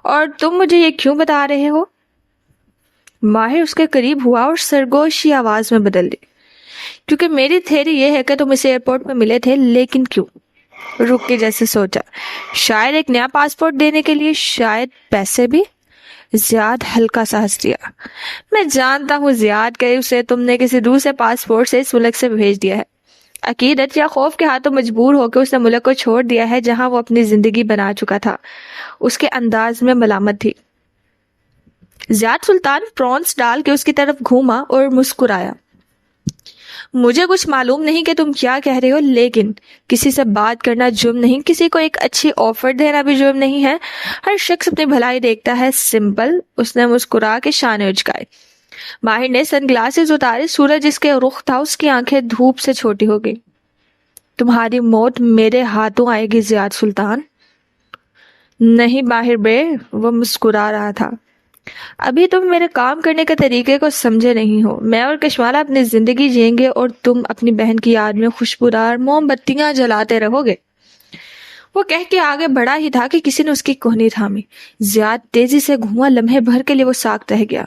اور تم مجھے یہ کیوں بتا رہے ہو؟ ماہر اس کے قریب ہوا اور سرگوشی آواز میں بدل دی۔ کیونکہ میری تھیری یہ ہے کہ تم اسے ایئرپورٹ میں ملے تھے، لیکن کیوں؟ رک کے جیسے سوچا، شاید ایک نیا پاسپورٹ دینے کے لیے، شاید پیسے بھی۔ زیاد ہلکا سا ہنس دیا۔ میں جانتا ہوں زیاد کہ اسے تم نے کسی دوسرے پاسپورٹ سے اس ملک سے بھیج دیا ہے۔ عقیدت یا خوف کے ہاتھوں مجبور ہو کے اس نے ملک کو چھوڑ دیا ہے جہاں وہ اپنی زندگی بنا چکا تھا۔ اس کے انداز میں ملامت تھی۔ زیاد سلطان پرونس ڈال کے اس کی طرف گھوما اور مسکرایا۔ مجھے کچھ معلوم نہیں کہ تم کیا کہہ رہے ہو، لیکن کسی سے بات کرنا جرم نہیں، کسی کو ایک اچھی آفر دینا بھی جرم نہیں ہے۔ ہر شخص اپنی بھلائی دیکھتا ہے، سمپل۔ اس نے مسکرا کے شانے اچکائے۔ ماہر نے سن گلاسز اتارے۔ سورج جس کے رخ تھا اس کی آنکھیں دھوپ سے چھوٹی ہو گئی۔ تمہاری موت میرے ہاتھوں آئے گی زیاد سلطان۔ نہیں ماہر بے، وہ مسکرا رہا تھا۔ ابھی تم میرے کام کرنے کے طریقے کو سمجھے نہیں ہو۔ میں اور کشمالہ اپنی زندگی جئیں گے اور تم اپنی بہن کی یاد میں خوشبودار موم بتیاں جلاتے رہو گے۔ وہ کہہ کے آگے بڑھا ہی تھا کہ کسی نے اس کی کوہنی تھامی۔ زیاد تیزی سے گھوما، لمحے بھر کے لیے وہ ساکت رہ گیا۔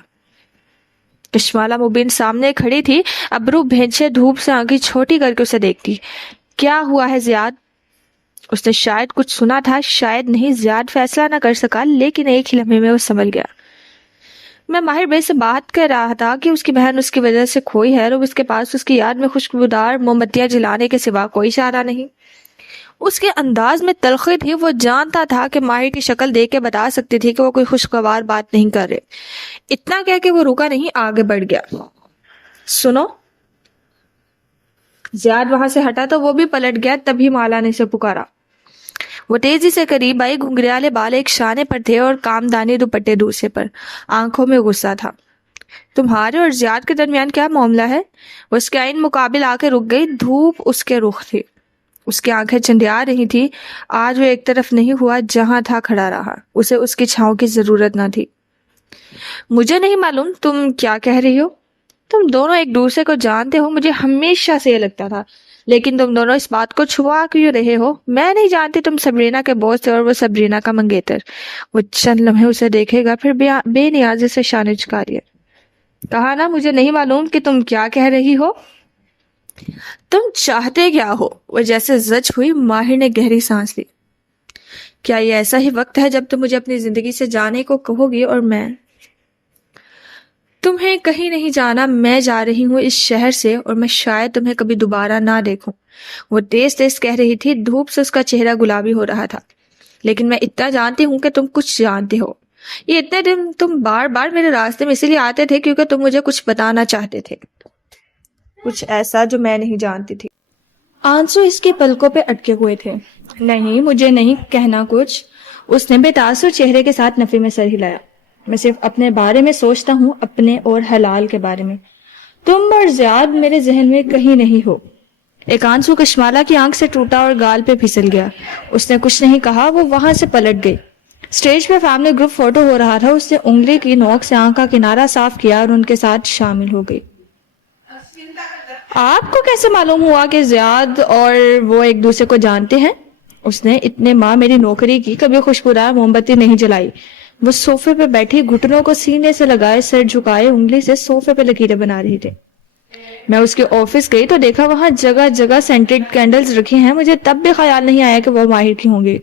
کشمالہ مبین سامنے کھڑی تھی، ابرو بھینچے دھوپ سے آنکھیں چھوٹی کر کے اسے دیکھتی۔ کیا ہوا ہے زیاد؟ اس نے شاید کچھ سنا تھا، شاید نہیں۔ زیاد فیصلہ نہ کر سکا، لیکن ایک ہی لمحے میں وہ سنبھل گیا۔ میں ماہر بے سے بات کر رہا تھا کہ اس کی بہن اس کی وجہ سے کھوئی ہے اور اس کے پاس اس کی یاد میں خوشبودار موم بتیاں جلانے کے سوا کوئی چارہ نہیں۔ اس کے انداز میں تلخی تھی۔ وہ جانتا تھا کہ ماہر کی شکل دیکھ کے بتا سکتی تھی کہ وہ کوئی خوشگوار بات نہیں کر رہے۔ اتنا کہہ کے وہ رکا نہیں، آگے بڑھ گیا۔ سنو۔ زیاد وہاں سے ہٹا تو وہ بھی پلٹ گیا، تبھی مالا نے اسے پکارا۔ وہ تیزی سے قریب آئی۔ گھنگریالے بال ایک شانے پر تھے اور کامدانی دوپٹے دوسرے پر۔ آنکھوں میں غصہ تھا۔ تمہارے اور زیاد کے درمیان کیا معاملہ ہے؟ وہ اس کے عین مقابل آ کے رک گئی۔ دھوپ اس کے رخ تھی، اس کی آنکھیں چندیا رہی تھی۔ آج وہ ایک طرف نہیں ہوا، جہاں تھا کھڑا رہا۔ اسے اس کی چھاؤں کی ضرورت نہ تھی۔ مجھے نہیں معلوم تم کیا کہہ رہی ہو۔ تم دونوں ایک دوسرے کو جانتے ہو، مجھے ہمیشہ سے یہ لگتا تھا، لیکن تم دونوں اس بات کو چھپا کیوں رہے ہو؟ میں نہیں جانتی تم سبرینا کے بوس تھے اور وہ سبرینا کا منگیتر۔ وہ چند لمحے اسے دیکھے گا، پھر بے نیازی سے شانے چکا دیا۔ کہا نا مجھے نہیں معلوم کہ تم کیا کہہ رہی ہو۔ تم چاہتے کیا ہو؟ وہ جیسے زج ہوئی۔ ماہر نے گہری سانس لی۔ کیا یہ ایسا ہی وقت ہے جب تم مجھے اپنی زندگی سے جانے کو کہو گی اور میں تمہیں کہیں نہیں جانا؟ میں جا رہی ہوں اس شہر سے اور میں شاید تمہیں کبھی دوبارہ نہ دیکھوں۔ وہ تیز تیز کہہ رہی تھی۔ دھوپ سے اس کا چہرہ گلابی ہو رہا تھا۔ لیکن میں اتنا جانتی ہوں کہ تم کچھ جانتے ہو۔ یہ اتنے دن تم بار بار میرے راستے میں اسی لیے آتے تھے کیونکہ تم مجھے کچھ بتانا چاہتے تھے، کچھ ایسا جو میں نہیں جانتی تھی۔ آنسو اس کے پلکوں پہ اٹکے ہوئے تھے۔ نہیں، مجھے نہیں کہنا کچھ۔ اس نے بے تاثر چہرے کے ساتھ نفی میں سر ہلایا۔ میں صرف اپنے بارے میں سوچتا ہوں، اپنے اور حلال کے بارے میں۔ تم اور زیاد میرے ذہن میں کہیں نہیں ہو۔ ایک آنسو کشمالہ کی آنکھ سے ٹوٹا اور گال پہ پھسل گیا. اس نے کچھ نہیں کہا, وہ وہاں سے پلٹ گئی. اسٹیج پہ فیملی گروپ فوٹو ہو رہا تھا. اس نے انگلی کی نوک سے آنکھ کا کنارہ صاف کیا اور ان کے ساتھ شامل ہو گئی. آپ کو کیسے معلوم ہوا کہ زیاد اور وہ ایک دوسرے کو جانتے ہیں؟ اس نے اتنے ماں میری نوکری کی کبھی خوشبودار موم بتی نہیں جلائی. وہ صوفے پہ بیٹھی گھٹنوں کو سینے سے لگائے سر جھکائے انگلی سے صوفے پہ لکیریں بنا رہی تھی. میں اس کے آفس گئی تو دیکھا وہاں جگہ جگہ سینٹڈ کینڈلز رکھی ہیں. مجھے تب بھی خیال نہیں آیا کہ وہ ماہر کی ہوں گی.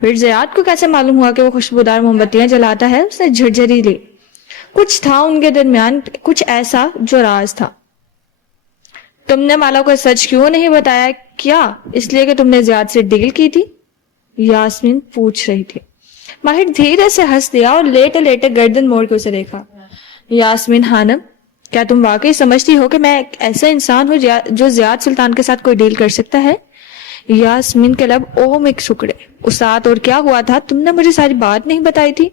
پھر زیاد کو کیسے معلوم ہوا کہ وہ خوشبودار موم بتیاں جلاتا ہے؟ اس نے جھرجھری لی. کچھ تھا ان کے درمیان, کچھ ایسا جو راز تھا. تم نے مالا کو سچ کیوں نہیں بتایا؟ کیا اس لیے کہ تم نے زیاد سے ڈیل کی تھی؟ یاسمین پوچھ رہی تھی. ماہر دھیرے سے ہنس دیا اور لیٹے لیٹے گردن موڑ کے اسے دیکھا. یاسمین خانم, کیا تم واقعی سمجھتی ہو کہ میں ایک ایسا انسان ہوں جو زیاد سلطان کے ساتھ کوئی ڈیل کر سکتا ہے؟ یاسمین کے لب اوم ایک سکڑے. اس رات اور کیا ہوا تھا؟ تم نے مجھے ساری بات نہیں بتائی تھی.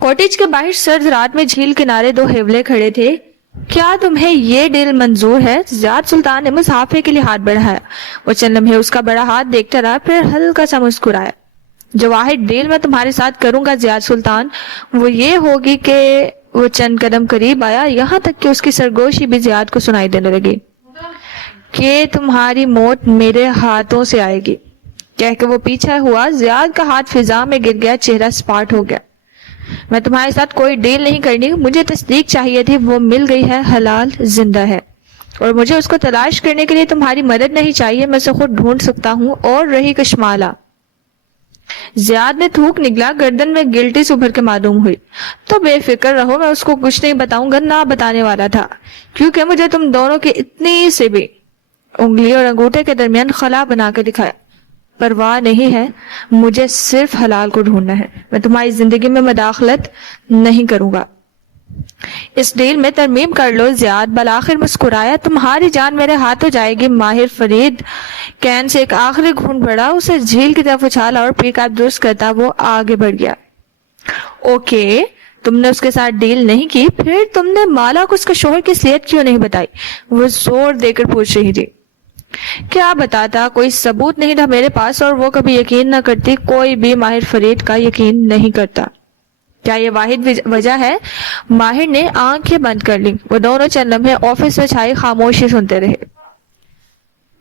کوٹیج کے باہر سرد رات میں جھیل کنارے دو ہیولے کھڑے تھے. کیا تمہیں یہ ڈیل منظور ہے؟ زیاد سلطان نے مسافے کے لیے ہاتھ بڑھایا. وہ چند لمحے اس کا بڑا ہاتھ دیکھتا رہا, پھر ہلکا سا مسکرایا. جو واحد ڈیل میں تمہارے ساتھ کروں گا زیاد سلطان, وہ یہ ہوگی کہ وہ چند قدم قریب آیا, یہاں تک کہ اس کی سرگوشی بھی زیاد کو سنائی دینے لگی, کہ تمہاری موت میرے ہاتھوں سے آئے گی. کہہ کے وہ پیچھے ہوا. زیاد کا ہاتھ فضا میں گر گیا, چہرہ سپاٹ ہو گیا. میں تمہارے ساتھ کوئی ڈیل نہیں کرنی. مجھے تصدیق چاہیے تھی, وہ مل گئی ہے, حلال زندہ ہے. اور مجھے اس کو تلاش کرنے کے لیے تمہاری مدد نہیں چاہیے, میں اسے خود ڈھونڈ سکتا ہوں. اور رہی کشمالہ, زیاد نے تھوک نگلا, گردن میں گلٹی سے ابھر کے معلوم ہوئی. تو بے فکر رہو, میں اس کو کچھ نہیں بتاؤں گا, نہ بتانے والا تھا, کیونکہ مجھے تم دونوں کی اتنی سے بھی انگلی اور انگوٹھے کے درمیان خلا بنا کے دکھایا. پرواہ نہیں ہے, مجھے صرف حلال کو ڈھونڈنا ہے. میں تمہاری زندگی میں مداخلت نہیں کروں گا. اس ڈیل میں ترمیم کر لو. زیاد بالآخر مسکرایا. تمہاری جان میرے ہاتھوں جائے گی. ماہر فرید کین سے ایک آخری گھونٹ بڑھا, اسے جھیل کی طرف اچھالا اور پی کاپ درست کرتا وہ آگے بڑھ گیا. اوکے, تم نے اس کے ساتھ ڈیل نہیں کی, پھر تم نے مالا کو اس کے شوہر کی اصلیت کیوں نہیں بتائی؟ وہ زور دے کر پوچھ رہی تھی. کیا بتاتا, کوئی ثبوت نہیں تھا میرے پاس, اور وہ کبھی یقین نہ کرتی. کوئی بھی ماہر فرید کا یقین نہیں کرتا. کیا یہ واحد وجہ ہے؟ ماہر نے آنکھیں بند کر لی. وہ دونوں چند لمحے آفس میں چھائی خاموشی سنتے رہے.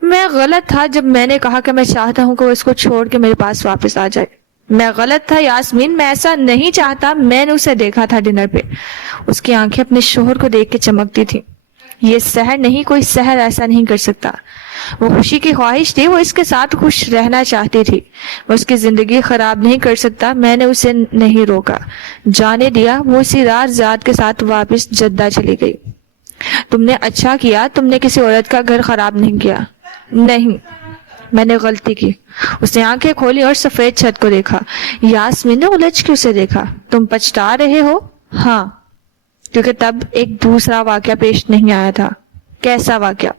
میں غلط تھا جب میں نے کہا کہ میں چاہتا ہوں کہ وہ اس کو چھوڑ کے میرے پاس واپس آ جائے. میں غلط تھا یاسمین, میں ایسا نہیں چاہتا. میں نے اسے دیکھا تھا ڈنر پہ, اس کی آنکھیں اپنے شوہر کو دیکھ کے چمکتی تھی. یہ سحر نہیں, کوئی سحر ایسا نہیں کر سکتا. وہ خوشی کی خواہش تھی, وہ اس کے ساتھ خوش رہنا چاہتی تھی. وہ اس کی زندگی خراب نہیں کر سکتا. میں نے اسے نہیں روکا, جانے دیا. وہ اسی رات زیاد کے ساتھ واپس جدہ چلی گئی. تم نے اچھا کیا, تم نے کسی عورت کا گھر خراب نہیں کیا. نہیں, میں نے غلطی کی. اس نے آنکھیں کھولی اور سفید چھت کو دیکھا. یاسمین نے الجھ کے اسے دیکھا. تم پچھتا رہے ہو؟ ہاں, کیونکہ تب ایک دوسرا واقعہ پیش نہیں آیا تھا. کیسا واقعہ؟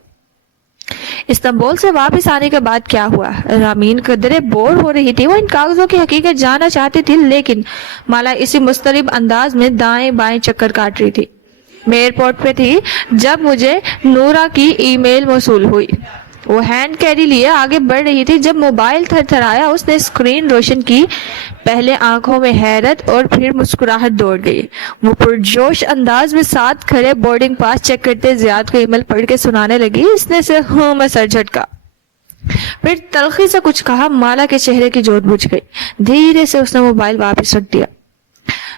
استنبول سے واپس آنے کے بعد کیا ہوا؟ رامین قدرے بور ہو رہی تھی. وہ ان کاغذوں کی حقیقت جاننا چاہتی تھی, لیکن مالا اسی مضطرب انداز میں دائیں بائیں چکر کاٹ رہی تھی. میں ایئرپورٹ پہ تھی جب مجھے نورا کی ای میل موصول ہوئی. وہ ہینڈ کیری لیے آگے بڑھ رہی تھی جب موبائل تھر تھرایا. اس نے اسکرین روشن کی. پہلے آنکھوں میں حیرت اور پھر مسکراہٹ دوڑ گئی. وہ پرجوش انداز میں ساتھ کھڑے بورڈنگ پاس چیک کرتے زیاد کو ای میل پڑھ کے سنانے لگی. اس نے سے ہاں میں سر جھٹکا, پھر تلخی سے کچھ کہا. مالا کے چہرے کی جوت بجھ گئی. دھیرے سے اس نے موبائل واپس رکھ دیا.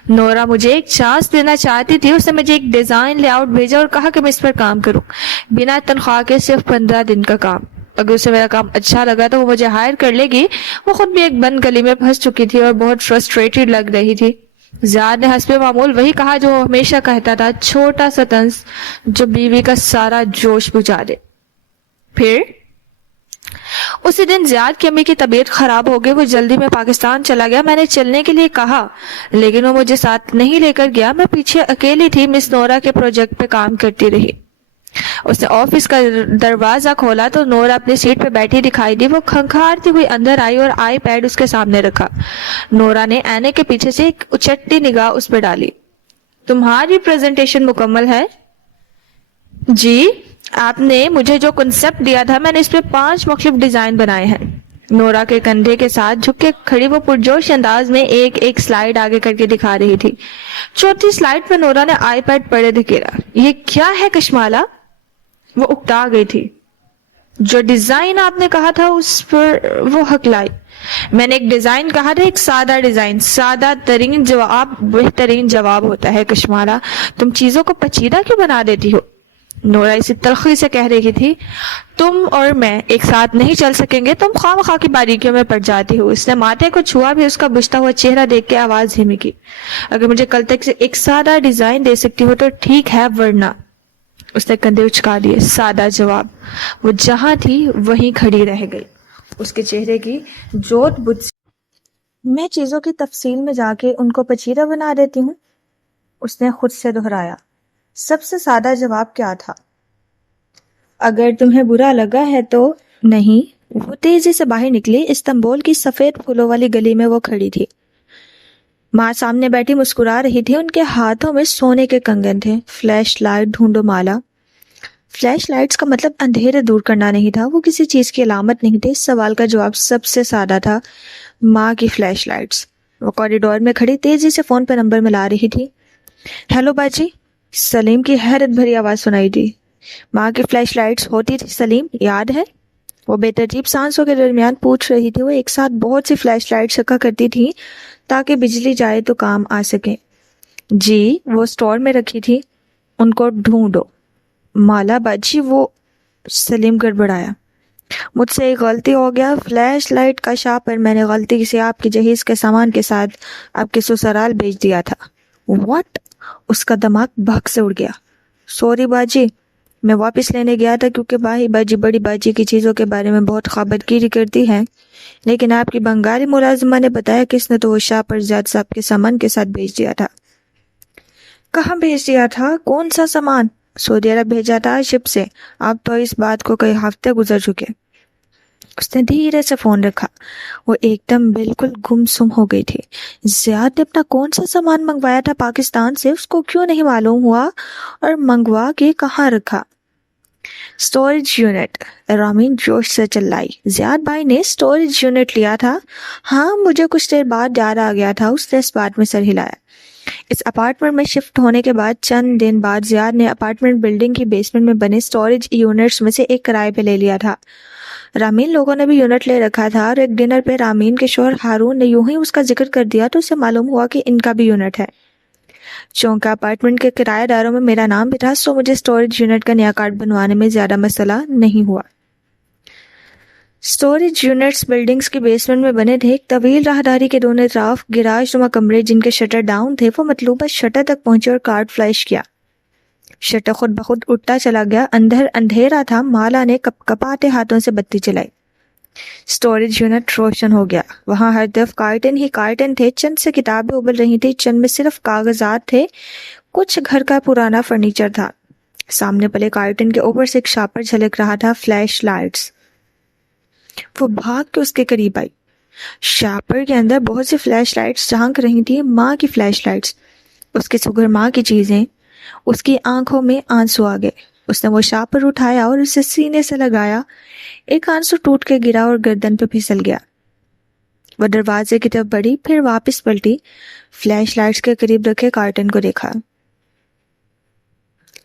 نورا مجھے ایک چانس دینا چاہتی تھی. اس نے مجھے ایک ڈیزائن لے آؤٹ بھیجا اور کہا کہ میں اس پر کام کروں, بنا تنخواہ کے, صرف 15 دن کا کام. اگر اسے میرا کام اچھا لگا تو وہ مجھے ہائر کر لے گی. وہ خود بھی ایک بند گلی میں پھنس چکی تھی اور بہت فرسٹریٹڈ لگ رہی تھی. زیاد نے حسب معمول وہی کہا جو وہ ہمیشہ کہتا تھا, چھوٹا سا طنز جو بیوی کا سارا جوش بجھا دے. پھر اسی دن زیاد کی امی کی طبیعت خراب ہو گئی. وہ جلدی میں پاکستان چلا گیا. میں نے چلنے کے لیے کہا لیکن وہ مجھے ساتھ نہیں لے کر گیا. میں پیچھے اکیلی تھی. مس نورا کے پروجیکٹ پہ کام کرتی رہی. اس نے آفس کا دروازہ کھولا تو نورا اپنی سیٹ پہ بیٹھی دکھائی دی. وہ کھنکھارتی ہوئی اندر آئی اور آئی پیڈ اس کے سامنے رکھا. نورا نے اینے کے پیچھے سے ایک اچٹی نگاہ اس پہ ڈالی. تمہاری پریزنٹیشن مکمل ہے؟ جی. آپ نے مجھے جو کنسپٹ دیا تھا میں نے اس پہ 5 مختلف ڈیزائن بنائے ہیں. نورا کے کندھے کے ساتھ جھک کے کھڑی وہ پرجوش انداز میں ایک سلائیڈ آگے کر کے دکھا رہی تھی. چوتھی سلائیڈ پہ نورا نے آئی پیڈ پڑے دھکیرا. یہ کیا ہے کشمالا؟ وہ اکتا گئی تھی. جو ڈیزائن آپ نے کہا تھا اس پر وہ ہکلائی. میں نے ایک ڈیزائن کہا تھا، ایک سادہ ڈیزائن. سادہ ترین جواب بہترین جواب ہوتا ہے کشمالا. تم چیزوں کو پیچیدہ کیوں بنا دیتی ہو؟ نورا اسی تلخی سے کہہ رہی تھی. تم اور میں ایک ساتھ نہیں چل سکیں گے، تم خواہ مخواہ کی باریکیوں میں پڑ جاتی ہو. اس نے ماتھے کو چھوا بھی اس کا بجھتا ہوا چہرہ دیکھ کے آواز دھیمی کی. اگر مجھے کل تک سے ایک سادہ ڈیزائن دے سکتی ہو تو ٹھیک ہے، ورنہ. اس نے کندھے اچکا دیے. سادہ جواب. وہ جہاں تھی وہیں کھڑی رہ گئی. اس کے چہرے کی جوت بجھ. میں چیزوں کی تفصیل میں جا کے ان کو پیچیدہ بنا دیتی ہوں، اس نے خود سے دہرایا. سب سے سادہ جواب کیا تھا؟ اگر تمہیں برا لگا ہے تو نہیں. وہ تیزی سے باہر نکلی. استنبول کی سفید پھولوں والی گلی میں وہ کھڑی تھی. ماں سامنے بیٹھی مسکرا رہی تھی. ان کے ہاتھوں میں سونے کے کنگن تھے. فلیش لائٹ ڈھونڈو مالا. فلیش لائٹس کا مطلب اندھیرے دور کرنا نہیں تھا، وہ کسی چیز کی علامت نہیں تھی. اس سوال کا جواب سب سے سادہ تھا. ماں کی فلیش لائٹس. وہ کوریڈور میں کھڑی تیزی سے فون پہ نمبر ملا رہی تھی. ہیلو باجی. سلیم کی حیرت بھری آواز سنائی دی. ماں کی فلیش لائٹس ہوتی تھی سلیم، یاد ہے؟ وہ بے ترتیب سانسوں کے درمیان پوچھ رہی تھی. وہ ایک ساتھ بہت سی فلیش لائٹس رکھا کرتی تھی تاکہ بجلی جائے تو کام آ سکے. جی، وہ اسٹور میں رکھی تھی. ان کو ڈھونڈو. مالا باجی وہ. سلیم گڑبڑایا. مجھ سے ایک غلطی ہو گیا. فلیش لائٹ کا شاپر میں نے غلطی سے آپ کی جہیز کے سامان کے ساتھ آپ کے سسرال بھیج دیا تھا. واٹ؟ اس کا دماغ بھگ سے اڑ گیا. سوری باجی، میں واپس لینے گیا تھا کیونکہ باجی بڑی باجی کی چیزوں کے بارے میں بہت خبرگیری کرتی ہے، لیکن آپ کی بنگالی ملازمہ نے بتایا کس نے تو وہ شاپر زیاد صاحب کے سامان کے ساتھ بھیج دیا تھا. کہاں بھیج دیا تھا؟ کون سا سامان؟ سعودی عرب بھیجا تھا شپ سے. اب تو اس بات کو کئی ہفتے گزر چکے. اس نے دھیرے سے فون رکھا. وہ ایک دم بالکل گمسم ہو گئی تھی. زیاد نے اپنا کون سا سامان منگوایا تھا پاکستان سے؟ اس کو کیوں نہیں معلوم ہوا؟ اور منگوا کے کہاں رکھا؟ Storage unit. رامین جوش سے چلائی. زیاد بھائی نے اسٹوریج یونٹ لیا تھا؟ ہاں، مجھے کچھ دیر بعد یاد آ گیا تھا. اس نے اس بات میں سر ہلایا. اس اپارٹمنٹ میں شفٹ ہونے کے بعد چند دن بعد زیاد نے اپارٹمنٹ بلڈنگ کی بیسمنٹ میں بنے اسٹوریج یونٹس میں سے ایک کرائے پہ لے لیا تھا. رامین لوگوں نے بھی یونٹ لے رکھا تھا، اور ایک ڈنر پہ رامین کے شوہر ہارون نے یوں ہی اس کا ذکر کر دیا تو اسے معلوم ہوا کہ ان کا بھی یونٹ ہے. چونکہ اپارٹمنٹ کے کرایہ داروں میں میرا نام بھی تھا، سو مجھے اسٹوریج یونٹ کا نیا کارڈ بنوانے میں زیادہ مسئلہ نہیں ہوا. اسٹوریج یونٹس بلڈنگز کی بیسمنٹ میں بنے تھے. ایک طویل راہداری کے دونوں اطراف گراج نما کمرے جن کے شٹر ڈاؤن تھے. وہ مطلوبہ شٹر تک پہنچے اور کارڈ فلیش کیا. شٹر خود بخود اٹھتا چلا گیا. اندر اندھیرا تھا. مالا نے کپ کپاتے ہاتھوں سے بتی چلائی. اسٹوریج یونٹ روشن ہو گیا. وہاں ہر طرف کارٹن ہی کارٹن تھے. چند سے کتابیں ابل رہی تھی، چند میں صرف کاغذات تھے. کچھ گھر کا پرانا فرنیچر تھا. سامنے پلے کارٹن کے اوپر سے ایک شاپر جھلک رہا تھا. Flashlights. وہ بھاگ کے اس کے قریب آئی. شاپر کے اندر بہت سی فلیش لائٹس جھانک رہی تھی. ماں کی فلیش لائٹس. اس کی سگر ماں کی چیزیں. اس کی آنکھوں میں آنسو آ گئے. اس نے وہ شاپر اٹھایا اور اسے سینے سے لگایا. ایک آنسو ٹوٹ کے گرا اور گردن پہ پھسل گیا. وہ دروازے کی طرف بڑھی، پھر واپس پلٹی. فلیش لائٹس کے قریب رکھے کارٹن کو دیکھا.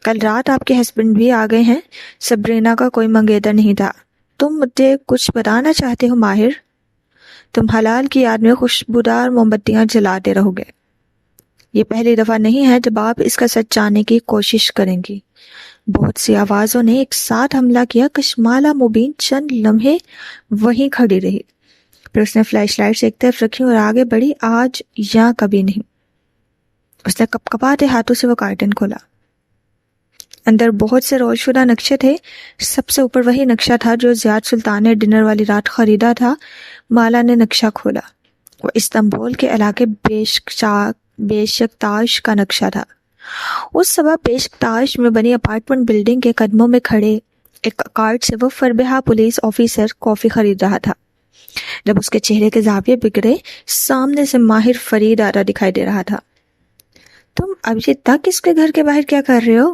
کل رات آپ کے ہسبینڈ بھی آ گئے ہیں. سبرینا کا کوئی منگیتر نہیں تھا. تم مجھے کچھ بتانا چاہتے ہو ماہر؟ تم حلال کی یاد میں خوشبودار موم بتیاں جلاتے رہو گے. یہ پہلی دفعہ نہیں ہے جب آپ اس کا سچ جاننے کی کوشش کریں گی. بہت سی آوازوں نے ایک ساتھ حملہ کیا. کشمالا مبین چند لمحے وہیں کھڑی رہی. پھر اس نے فلیش لائٹس ایک طرف رکھی اور آگے بڑھی. آج یا کبھی نہیں. اس نے کپ کپاتے ہاتھوں سے وہ کارٹن کھولا. اندر بہت سے روش شدہ نقشے تھے. سب سے اوپر وہی نقشہ تھا جو زیاد سلطان نے ڈنر والی رات خریدا تھا. مالا نے نقشہ کھولا. وہ استنبول کے علاقے بیشکتاش کا نقشہ تھا. اس صبح بیشکتاش میں بنی اپارٹمنٹ بلڈنگ کے قدموں میں کھڑے ایک کارٹ سے وہ فربہا پولیس آفیسر کافی خرید رہا تھا. جب اس کے چہرے کے زاویے بگڑے، سامنے سے ماہر فرید آتا دکھائی دے رہا تھا. تم ابھی تک اس کے گھر کے باہر کیا کر رہے ہو؟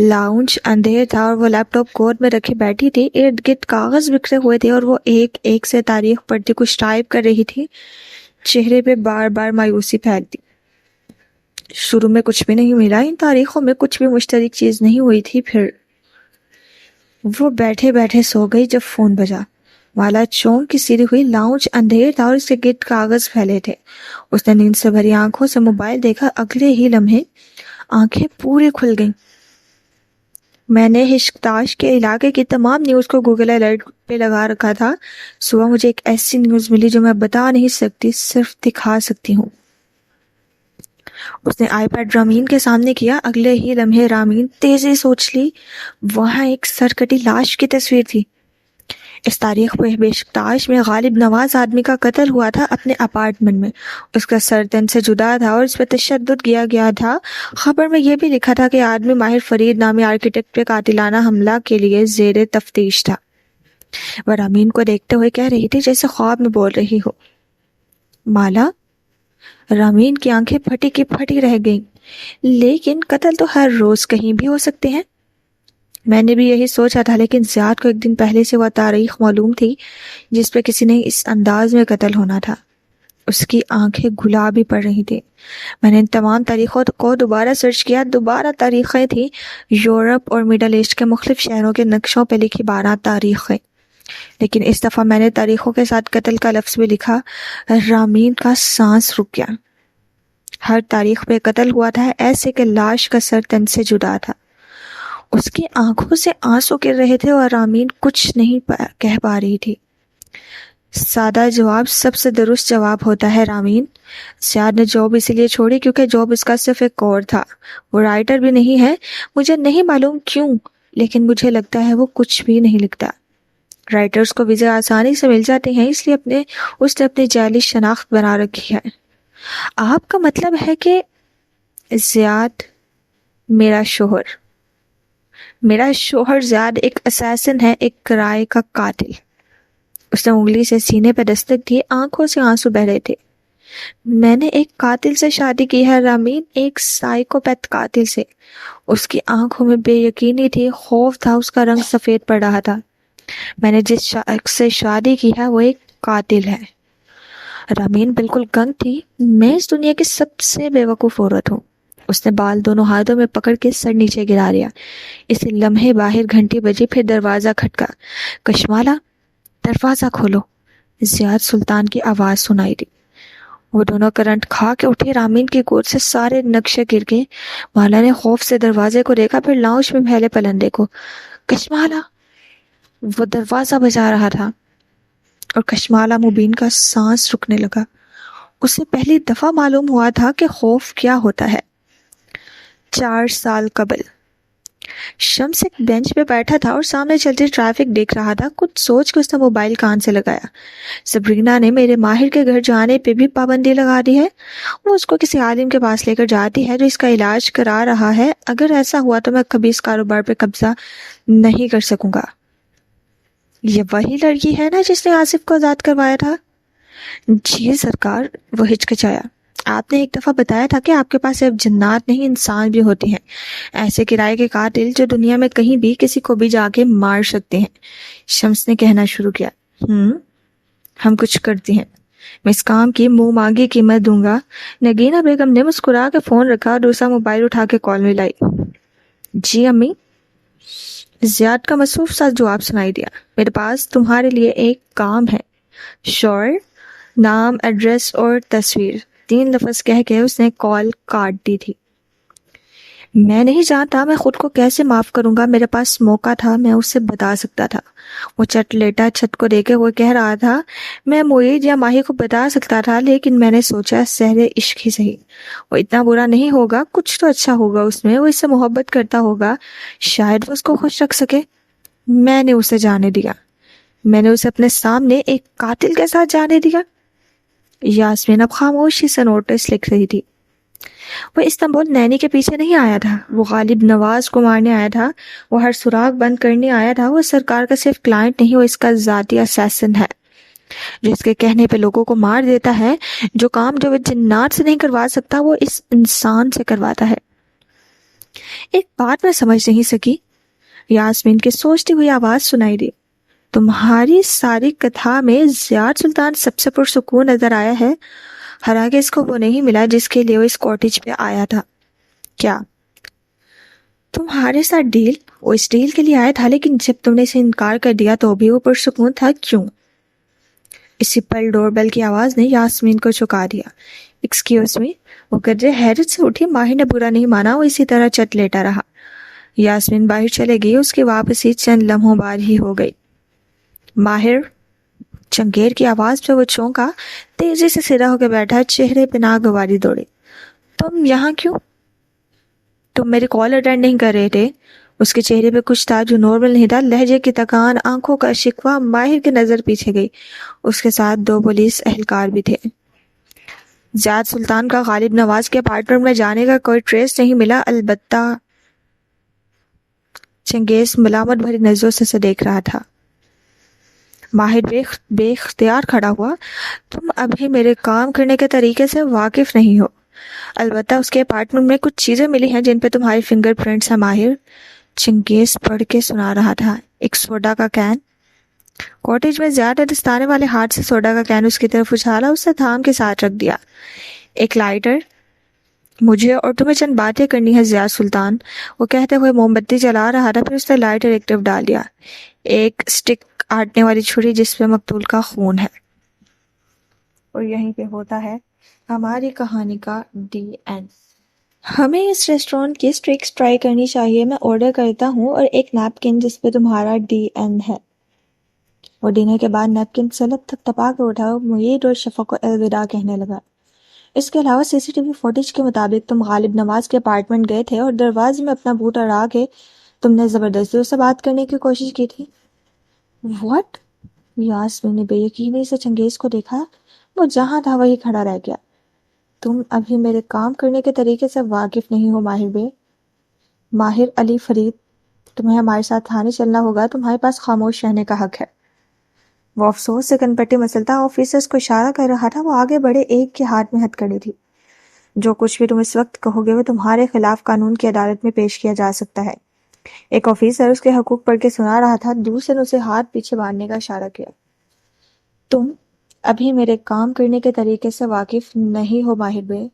لاؤنج اندھیر تھا اور وہ لیپ ٹاپ گود میں رکھے بیٹھی تھی. ارد گرد کاغذ بکھرے ہوئے تھے اور وہ ایک ایک سے تاریخ پڑھتی کچھ ٹائپ کر رہی تھی. چہرے پہ بار بار مایوسی پھیلتی. شروع میں کچھ بھی نہیں ملا، ان تاریخوں میں کچھ بھی مشترک چیز نہیں ہوئی تھی. پھر وہ بیٹھے بیٹھے سو گئی جب فون بجا. مالا چونک کی سیدھی ہوئی. لاؤنج اندھیر تھا اور اس کے گرد کاغذ پھیلے تھے. اس نے نیند سے بھری آنکھوں سے موبائل دیکھا. اگلے ہی لمحے آنکھیں پوری کھل گئیں. میں نے ہشکتاش کے علاقے کی تمام نیوز کو گوگل الرٹ پہ لگا رکھا تھا. صبح مجھے ایک ایسی نیوز ملی جو میں بتا نہیں سکتی، صرف دکھا سکتی ہوں. اس نے آئی پیڈ رامین کے سامنے کیا. اگلے ہی لمحے رامین تیزی سوچ لی. وہاں ایک سرکٹی لاش کی تصویر تھی. اس تاریخ پہ بیشکتاش میں غالب نواز آدمی کا قتل ہوا تھا اپنے اپارٹمنٹ میں. اس کا سر تن سے جدا تھا اور اس پہ تشدد کیا گیا تھا. خبر میں یہ بھی لکھا تھا کہ آدمی ماہر فرید نامی آرکیٹیکٹ پہ قاتلانہ حملہ کے لیے زیر تفتیش تھا. وہ رامین کو دیکھتے ہوئے کہہ رہی تھی جیسے خواب میں بول رہی ہو. مالا. رامین کی آنکھیں پھٹی کی پھٹی رہ گئیں. لیکن قتل تو ہر روز کہیں بھی ہو سکتے ہیں. میں نے بھی یہی سوچا تھا، لیکن زیاد کو ایک دن پہلے سے وہ تاریخ معلوم تھی جس پہ کسی نے اس انداز میں قتل ہونا تھا. اس کی آنکھیں گلابی پڑ رہی تھی. میں نے ان تمام تاریخوں کو دوبارہ سرچ کیا. دوبارہ تاریخیں تھیں. یورپ اور مڈل ایسٹ کے مختلف شہروں کے نقشوں پہ لکھی 12 تاریخیں. لیکن اس دفعہ میں نے تاریخوں کے ساتھ قتل کا لفظ بھی لکھا. رامین کا سانس رک گیا. ہر تاریخ پہ قتل ہوا تھا ایسے کہ لاش کا سر تن سے جدا تھا. اس کی آنکھوں سے آنسو گر رہے تھے اور رامین کچھ نہیں کہہ پا رہی تھی. سادہ جواب سب سے درست جواب ہوتا ہے رامین. زیاد نے جاب اسی لیے چھوڑی کیونکہ جاب اس کا صرف ایک کور تھا. وہ رائٹر بھی نہیں ہے. مجھے نہیں معلوم کیوں، لیکن مجھے لگتا ہے وہ کچھ بھی نہیں لکھتا. رائٹرز کو ویزے آسانی سے مل جاتے ہیں، اس لیے اس نے اپنی جعلی شناخت بنا رکھی ہے. آپ کا مطلب ہے کہ زیاد میرا شوہر زیاد ایک اسیسن ہے، ایک کرائے کا قاتل. اس نے انگلی سے سینے پہ دستک دی. آنکھوں سے آنسو بہ رہے تھے. میں نے ایک قاتل سے شادی کی ہے رامین، ایک سائیکوپیتھ قاتل سے. اس کی آنکھوں میں بے یقینی تھی، خوف تھا. اس کا رنگ سفید پڑ رہا تھا. میں نے جس شخص سے شادی کی ہے وہ ایک قاتل ہے. رامین بالکل گنگ تھی. میں اس دنیا کی سب سے بے وقوف عورت ہوں. اس نے بال دونوں ہاتھوں میں پکڑ کے سر نیچے گرا لیا. اسی لمحے باہر گھنٹی بجی. پھر دروازہ کھٹکا. کشمالا، دروازہ کھولو. زیاد سلطان کی آواز سنائی دی. وہ دونوں کرنٹ کھا کے اٹھے. رامین کی گود سے سارے نقشے گر گئے. مالا نے خوف سے دروازے کو دیکھا، پھر لاؤنج میں پھیلے پلندے کو. کشمالا. وہ دروازہ بجا رہا تھا اور کشمالا مبین کا سانس رکنے لگا. اسے پہلی دفعہ معلوم ہوا تھا کہ خوف کیا ہوتا ہے. 4 سال قبل شمس ایک بینچ پہ بیٹھا تھا اور سامنے چلتی ٹریفک دیکھ رہا تھا. کچھ سوچ کے اس نے موبائل کان سے لگایا. سبرینا نے میرے ماہر کے گھر جانے پہ بھی پابندی لگا دی ہے. وہ اس کو کسی عالم کے پاس لے کر جاتی ہے جو اس کا علاج کرا رہا ہے. اگر ایسا ہوا تو میں کبھی اس کاروبار پہ قبضہ نہیں کر سکوں گا. یہ وہی لڑکی ہے نا جس نے آصف کو آزاد کروایا تھا؟ جی سرکار. وہ ہچکچایا. آپ نے ایک دفعہ بتایا تھا کہ آپ کے پاس صرف جنات نہیں انسان بھی ہوتے ہیں، ایسے کرائے کے قاتل جو دنیا میں کہیں بھی کسی کو بھی جا کے مار سکتے ہیں. شمس نے کہنا شروع کیا. ہم کچھ کرتے ہیں. میں اس کام کی منہ مانگی قیمت دوں گا. نگینہ بیگم نے مسکرا کے فون رکھا اور دوسرا موبائل اٹھا کے کال میں لائی. جی امی. زیاد کا مصروف سا جواب سنائی دیا. میرے پاس تمہارے لیے ایک کام ہے. شور، نام، ایڈریس اور تصویر. 3 لفظ کہہ کے اس نے کال کاٹ دی تھی. میں نہیں جانتا میں خود کو کیسے معاف کروں گا. میرے پاس موقع تھا، میں اسے بتا سکتا تھا. وہ چٹ لیٹا چھت کو دیکھے وہ کہہ رہا تھا میں معید یا ماہی کو بتا سکتا تھا، لیکن میں نے سوچا سحر عشق ہی صحیح. وہ اتنا برا نہیں ہوگا، کچھ تو اچھا ہوگا اس میں. وہ اس سے محبت کرتا ہوگا، شاید وہ اس کو خوش رکھ سکے. میں نے اسے جانے دیا. میں نے اسے اپنے سامنے ایک قاتل کے ساتھ جانے دیا. یاسمین اب خاموشی سے نوٹس لکھ رہی تھی. وہ استنبول نینی کے پیچھے نہیں آیا تھا. وہ غالب نواز کو مارنے آیا تھا. وہ ہر سراغ بند کرنے آیا تھا. وہ سرکار کا صرف کلائنٹ نہیں، وہ اس کا ذاتی اسیسن ہے جو اس کے کہنے پہ لوگوں کو مار دیتا ہے. جو کام جو وہ جنات سے نہیں کروا سکتا وہ اس انسان سے کرواتا ہے. ایک بات میں سمجھ نہیں سکی، یاسمین کی سوچتی ہوئی آواز سنائی دی، تمہاری ساری کتھا میں زیاد سلطان سب سے پرسکون نظر آیا ہے، حالانکہ اس کو وہ نہیں ملا جس کے لیے وہ اس کاٹیج پہ آیا تھا۔ کیا تمہارے ساتھ ڈیل؟ وہ اس ڈیل کے لیے آیا تھا، لیکن جب تم نے اسے انکار کر دیا تو بھی وہ پرسکون تھا، کیوں؟ اسی پل ڈور بیل کی آواز نے یاسمین کو چکا دیا۔ ایکسکیوز می، وہ گجے حیرت سے اٹھی۔ ماہر نے برا نہیں مانا، وہ اسی طرح چت لیٹا رہا۔ یاسمین باہر چلے گئی، اس کی واپسی چند لمحوں بعد ہی ہو گئی۔ ماہر، چنگیر کی آواز پہ وہ چونکا، تیزی سے سیدھا ہو کے بیٹھا، چہرے پہ ناگواری دوڑی۔ تم یہاں کیوں؟ تم میری کال اٹینڈ نہیں کر رہے تھے؟ اس کے چہرے پہ کچھ تھا جو نارمل نہیں تھا، لہجے کی تکان، آنکھوں کا شکوہ۔ ماہر کی نظر پیچھے گئی، اس کے ساتھ 2 پولیس اہلکار بھی تھے۔ زیاد سلطان کا غالب نواز کے اپارٹمنٹ میں جانے کا کوئی ٹریس نہیں ملا، البتہ چنگیز ملامت بھری نظروں سے اسے دیکھ رہا تھا۔ ماہر بے اختیار کھڑا ہوا۔ تم ابھی میرے کام کرنے کے طریقے سے واقف نہیں ہو، البتہ اس کے اپارٹمنٹ میں کچھ چیزیں ملی ہیں جن پہ تمہاری فنگر پرنٹس ہیں۔ ماہر، چنگیز پڑھ کے سنا رہا تھا۔ ایک سوڈا کا کین۔ کاٹیج میں زیادہ دستانے والے ہاتھ سے سوڈا کا کین اس کی طرف اچھالا، اسے تھام کے ساتھ رکھ دیا۔ ایک لائٹر؟ مجھے اور تمہیں چند باتیں کرنی ہے زیاد سلطان، وہ کہتے ہوئے موم بتی جلا رہا تھا، پھر اس نے لائٹر ایک طرف ڈال دیا۔ ایک سٹک آٹنے والی چھری جس پہ مقتول کا خون ہے۔ اور یہیں پہ ہوتا ہے ہماری کہانی کا ڈی این۔ ہمیں اس ریسٹورینٹ کی سٹرکس ٹرائی کرنی چاہیے۔ میں آرڈر کرتا ہوں اور ایک نیپکن جس پہ تمہارا ڈی این ہے۔ وہ ڈنر کے بعد نیپکن سلب تک تپا کے اٹھا، معید اور شفق کو الوداع کہنے لگا۔ اس کے علاوہ CCTV فوٹیج کے مطابق تم غالب نواز کے اپارٹمنٹ گئے تھے اور دروازے میں اپنا بوٹ اڑا کے تم نے زبردستی اس سے بات کرنے کی کوشش کی تھی۔ واٹ؟ یاسمین نے بے یقینی سے چنگیز کو دیکھا، وہ جہاں تھا وہی کھڑا رہ گیا۔ تم ابھی میرے کام کرنے کے طریقے سے واقف نہیں ہو ماہر بے۔ ماہر علی فرید، تمہیں ہمارے ساتھ تھانے چلنا ہوگا، تمہارے پاس خاموش رہنے کا حق ہے۔ وہ افسوس سے کنپٹی مسلتا آفیسرز کو اشارہ کر رہا تھا، وہ آگے بڑھے، ایک کے ہاتھ میں ہتھکڑی تھی۔ جو کچھ بھی تم اس وقت کہو گے وہ تمہارے خلاف قانون کی عدالت میں پیش کیا جا سکتا ہے۔ ایک آفیسر اس کے حقوق پڑھ کے سنا رہا تھا، دوسرے نے اسے ہاتھ پیچھے باندھنے کا اشارہ کیا۔ تم ابھی میرے کام کرنے کے طریقے سے واقف نہیں ہو ماہر بے۔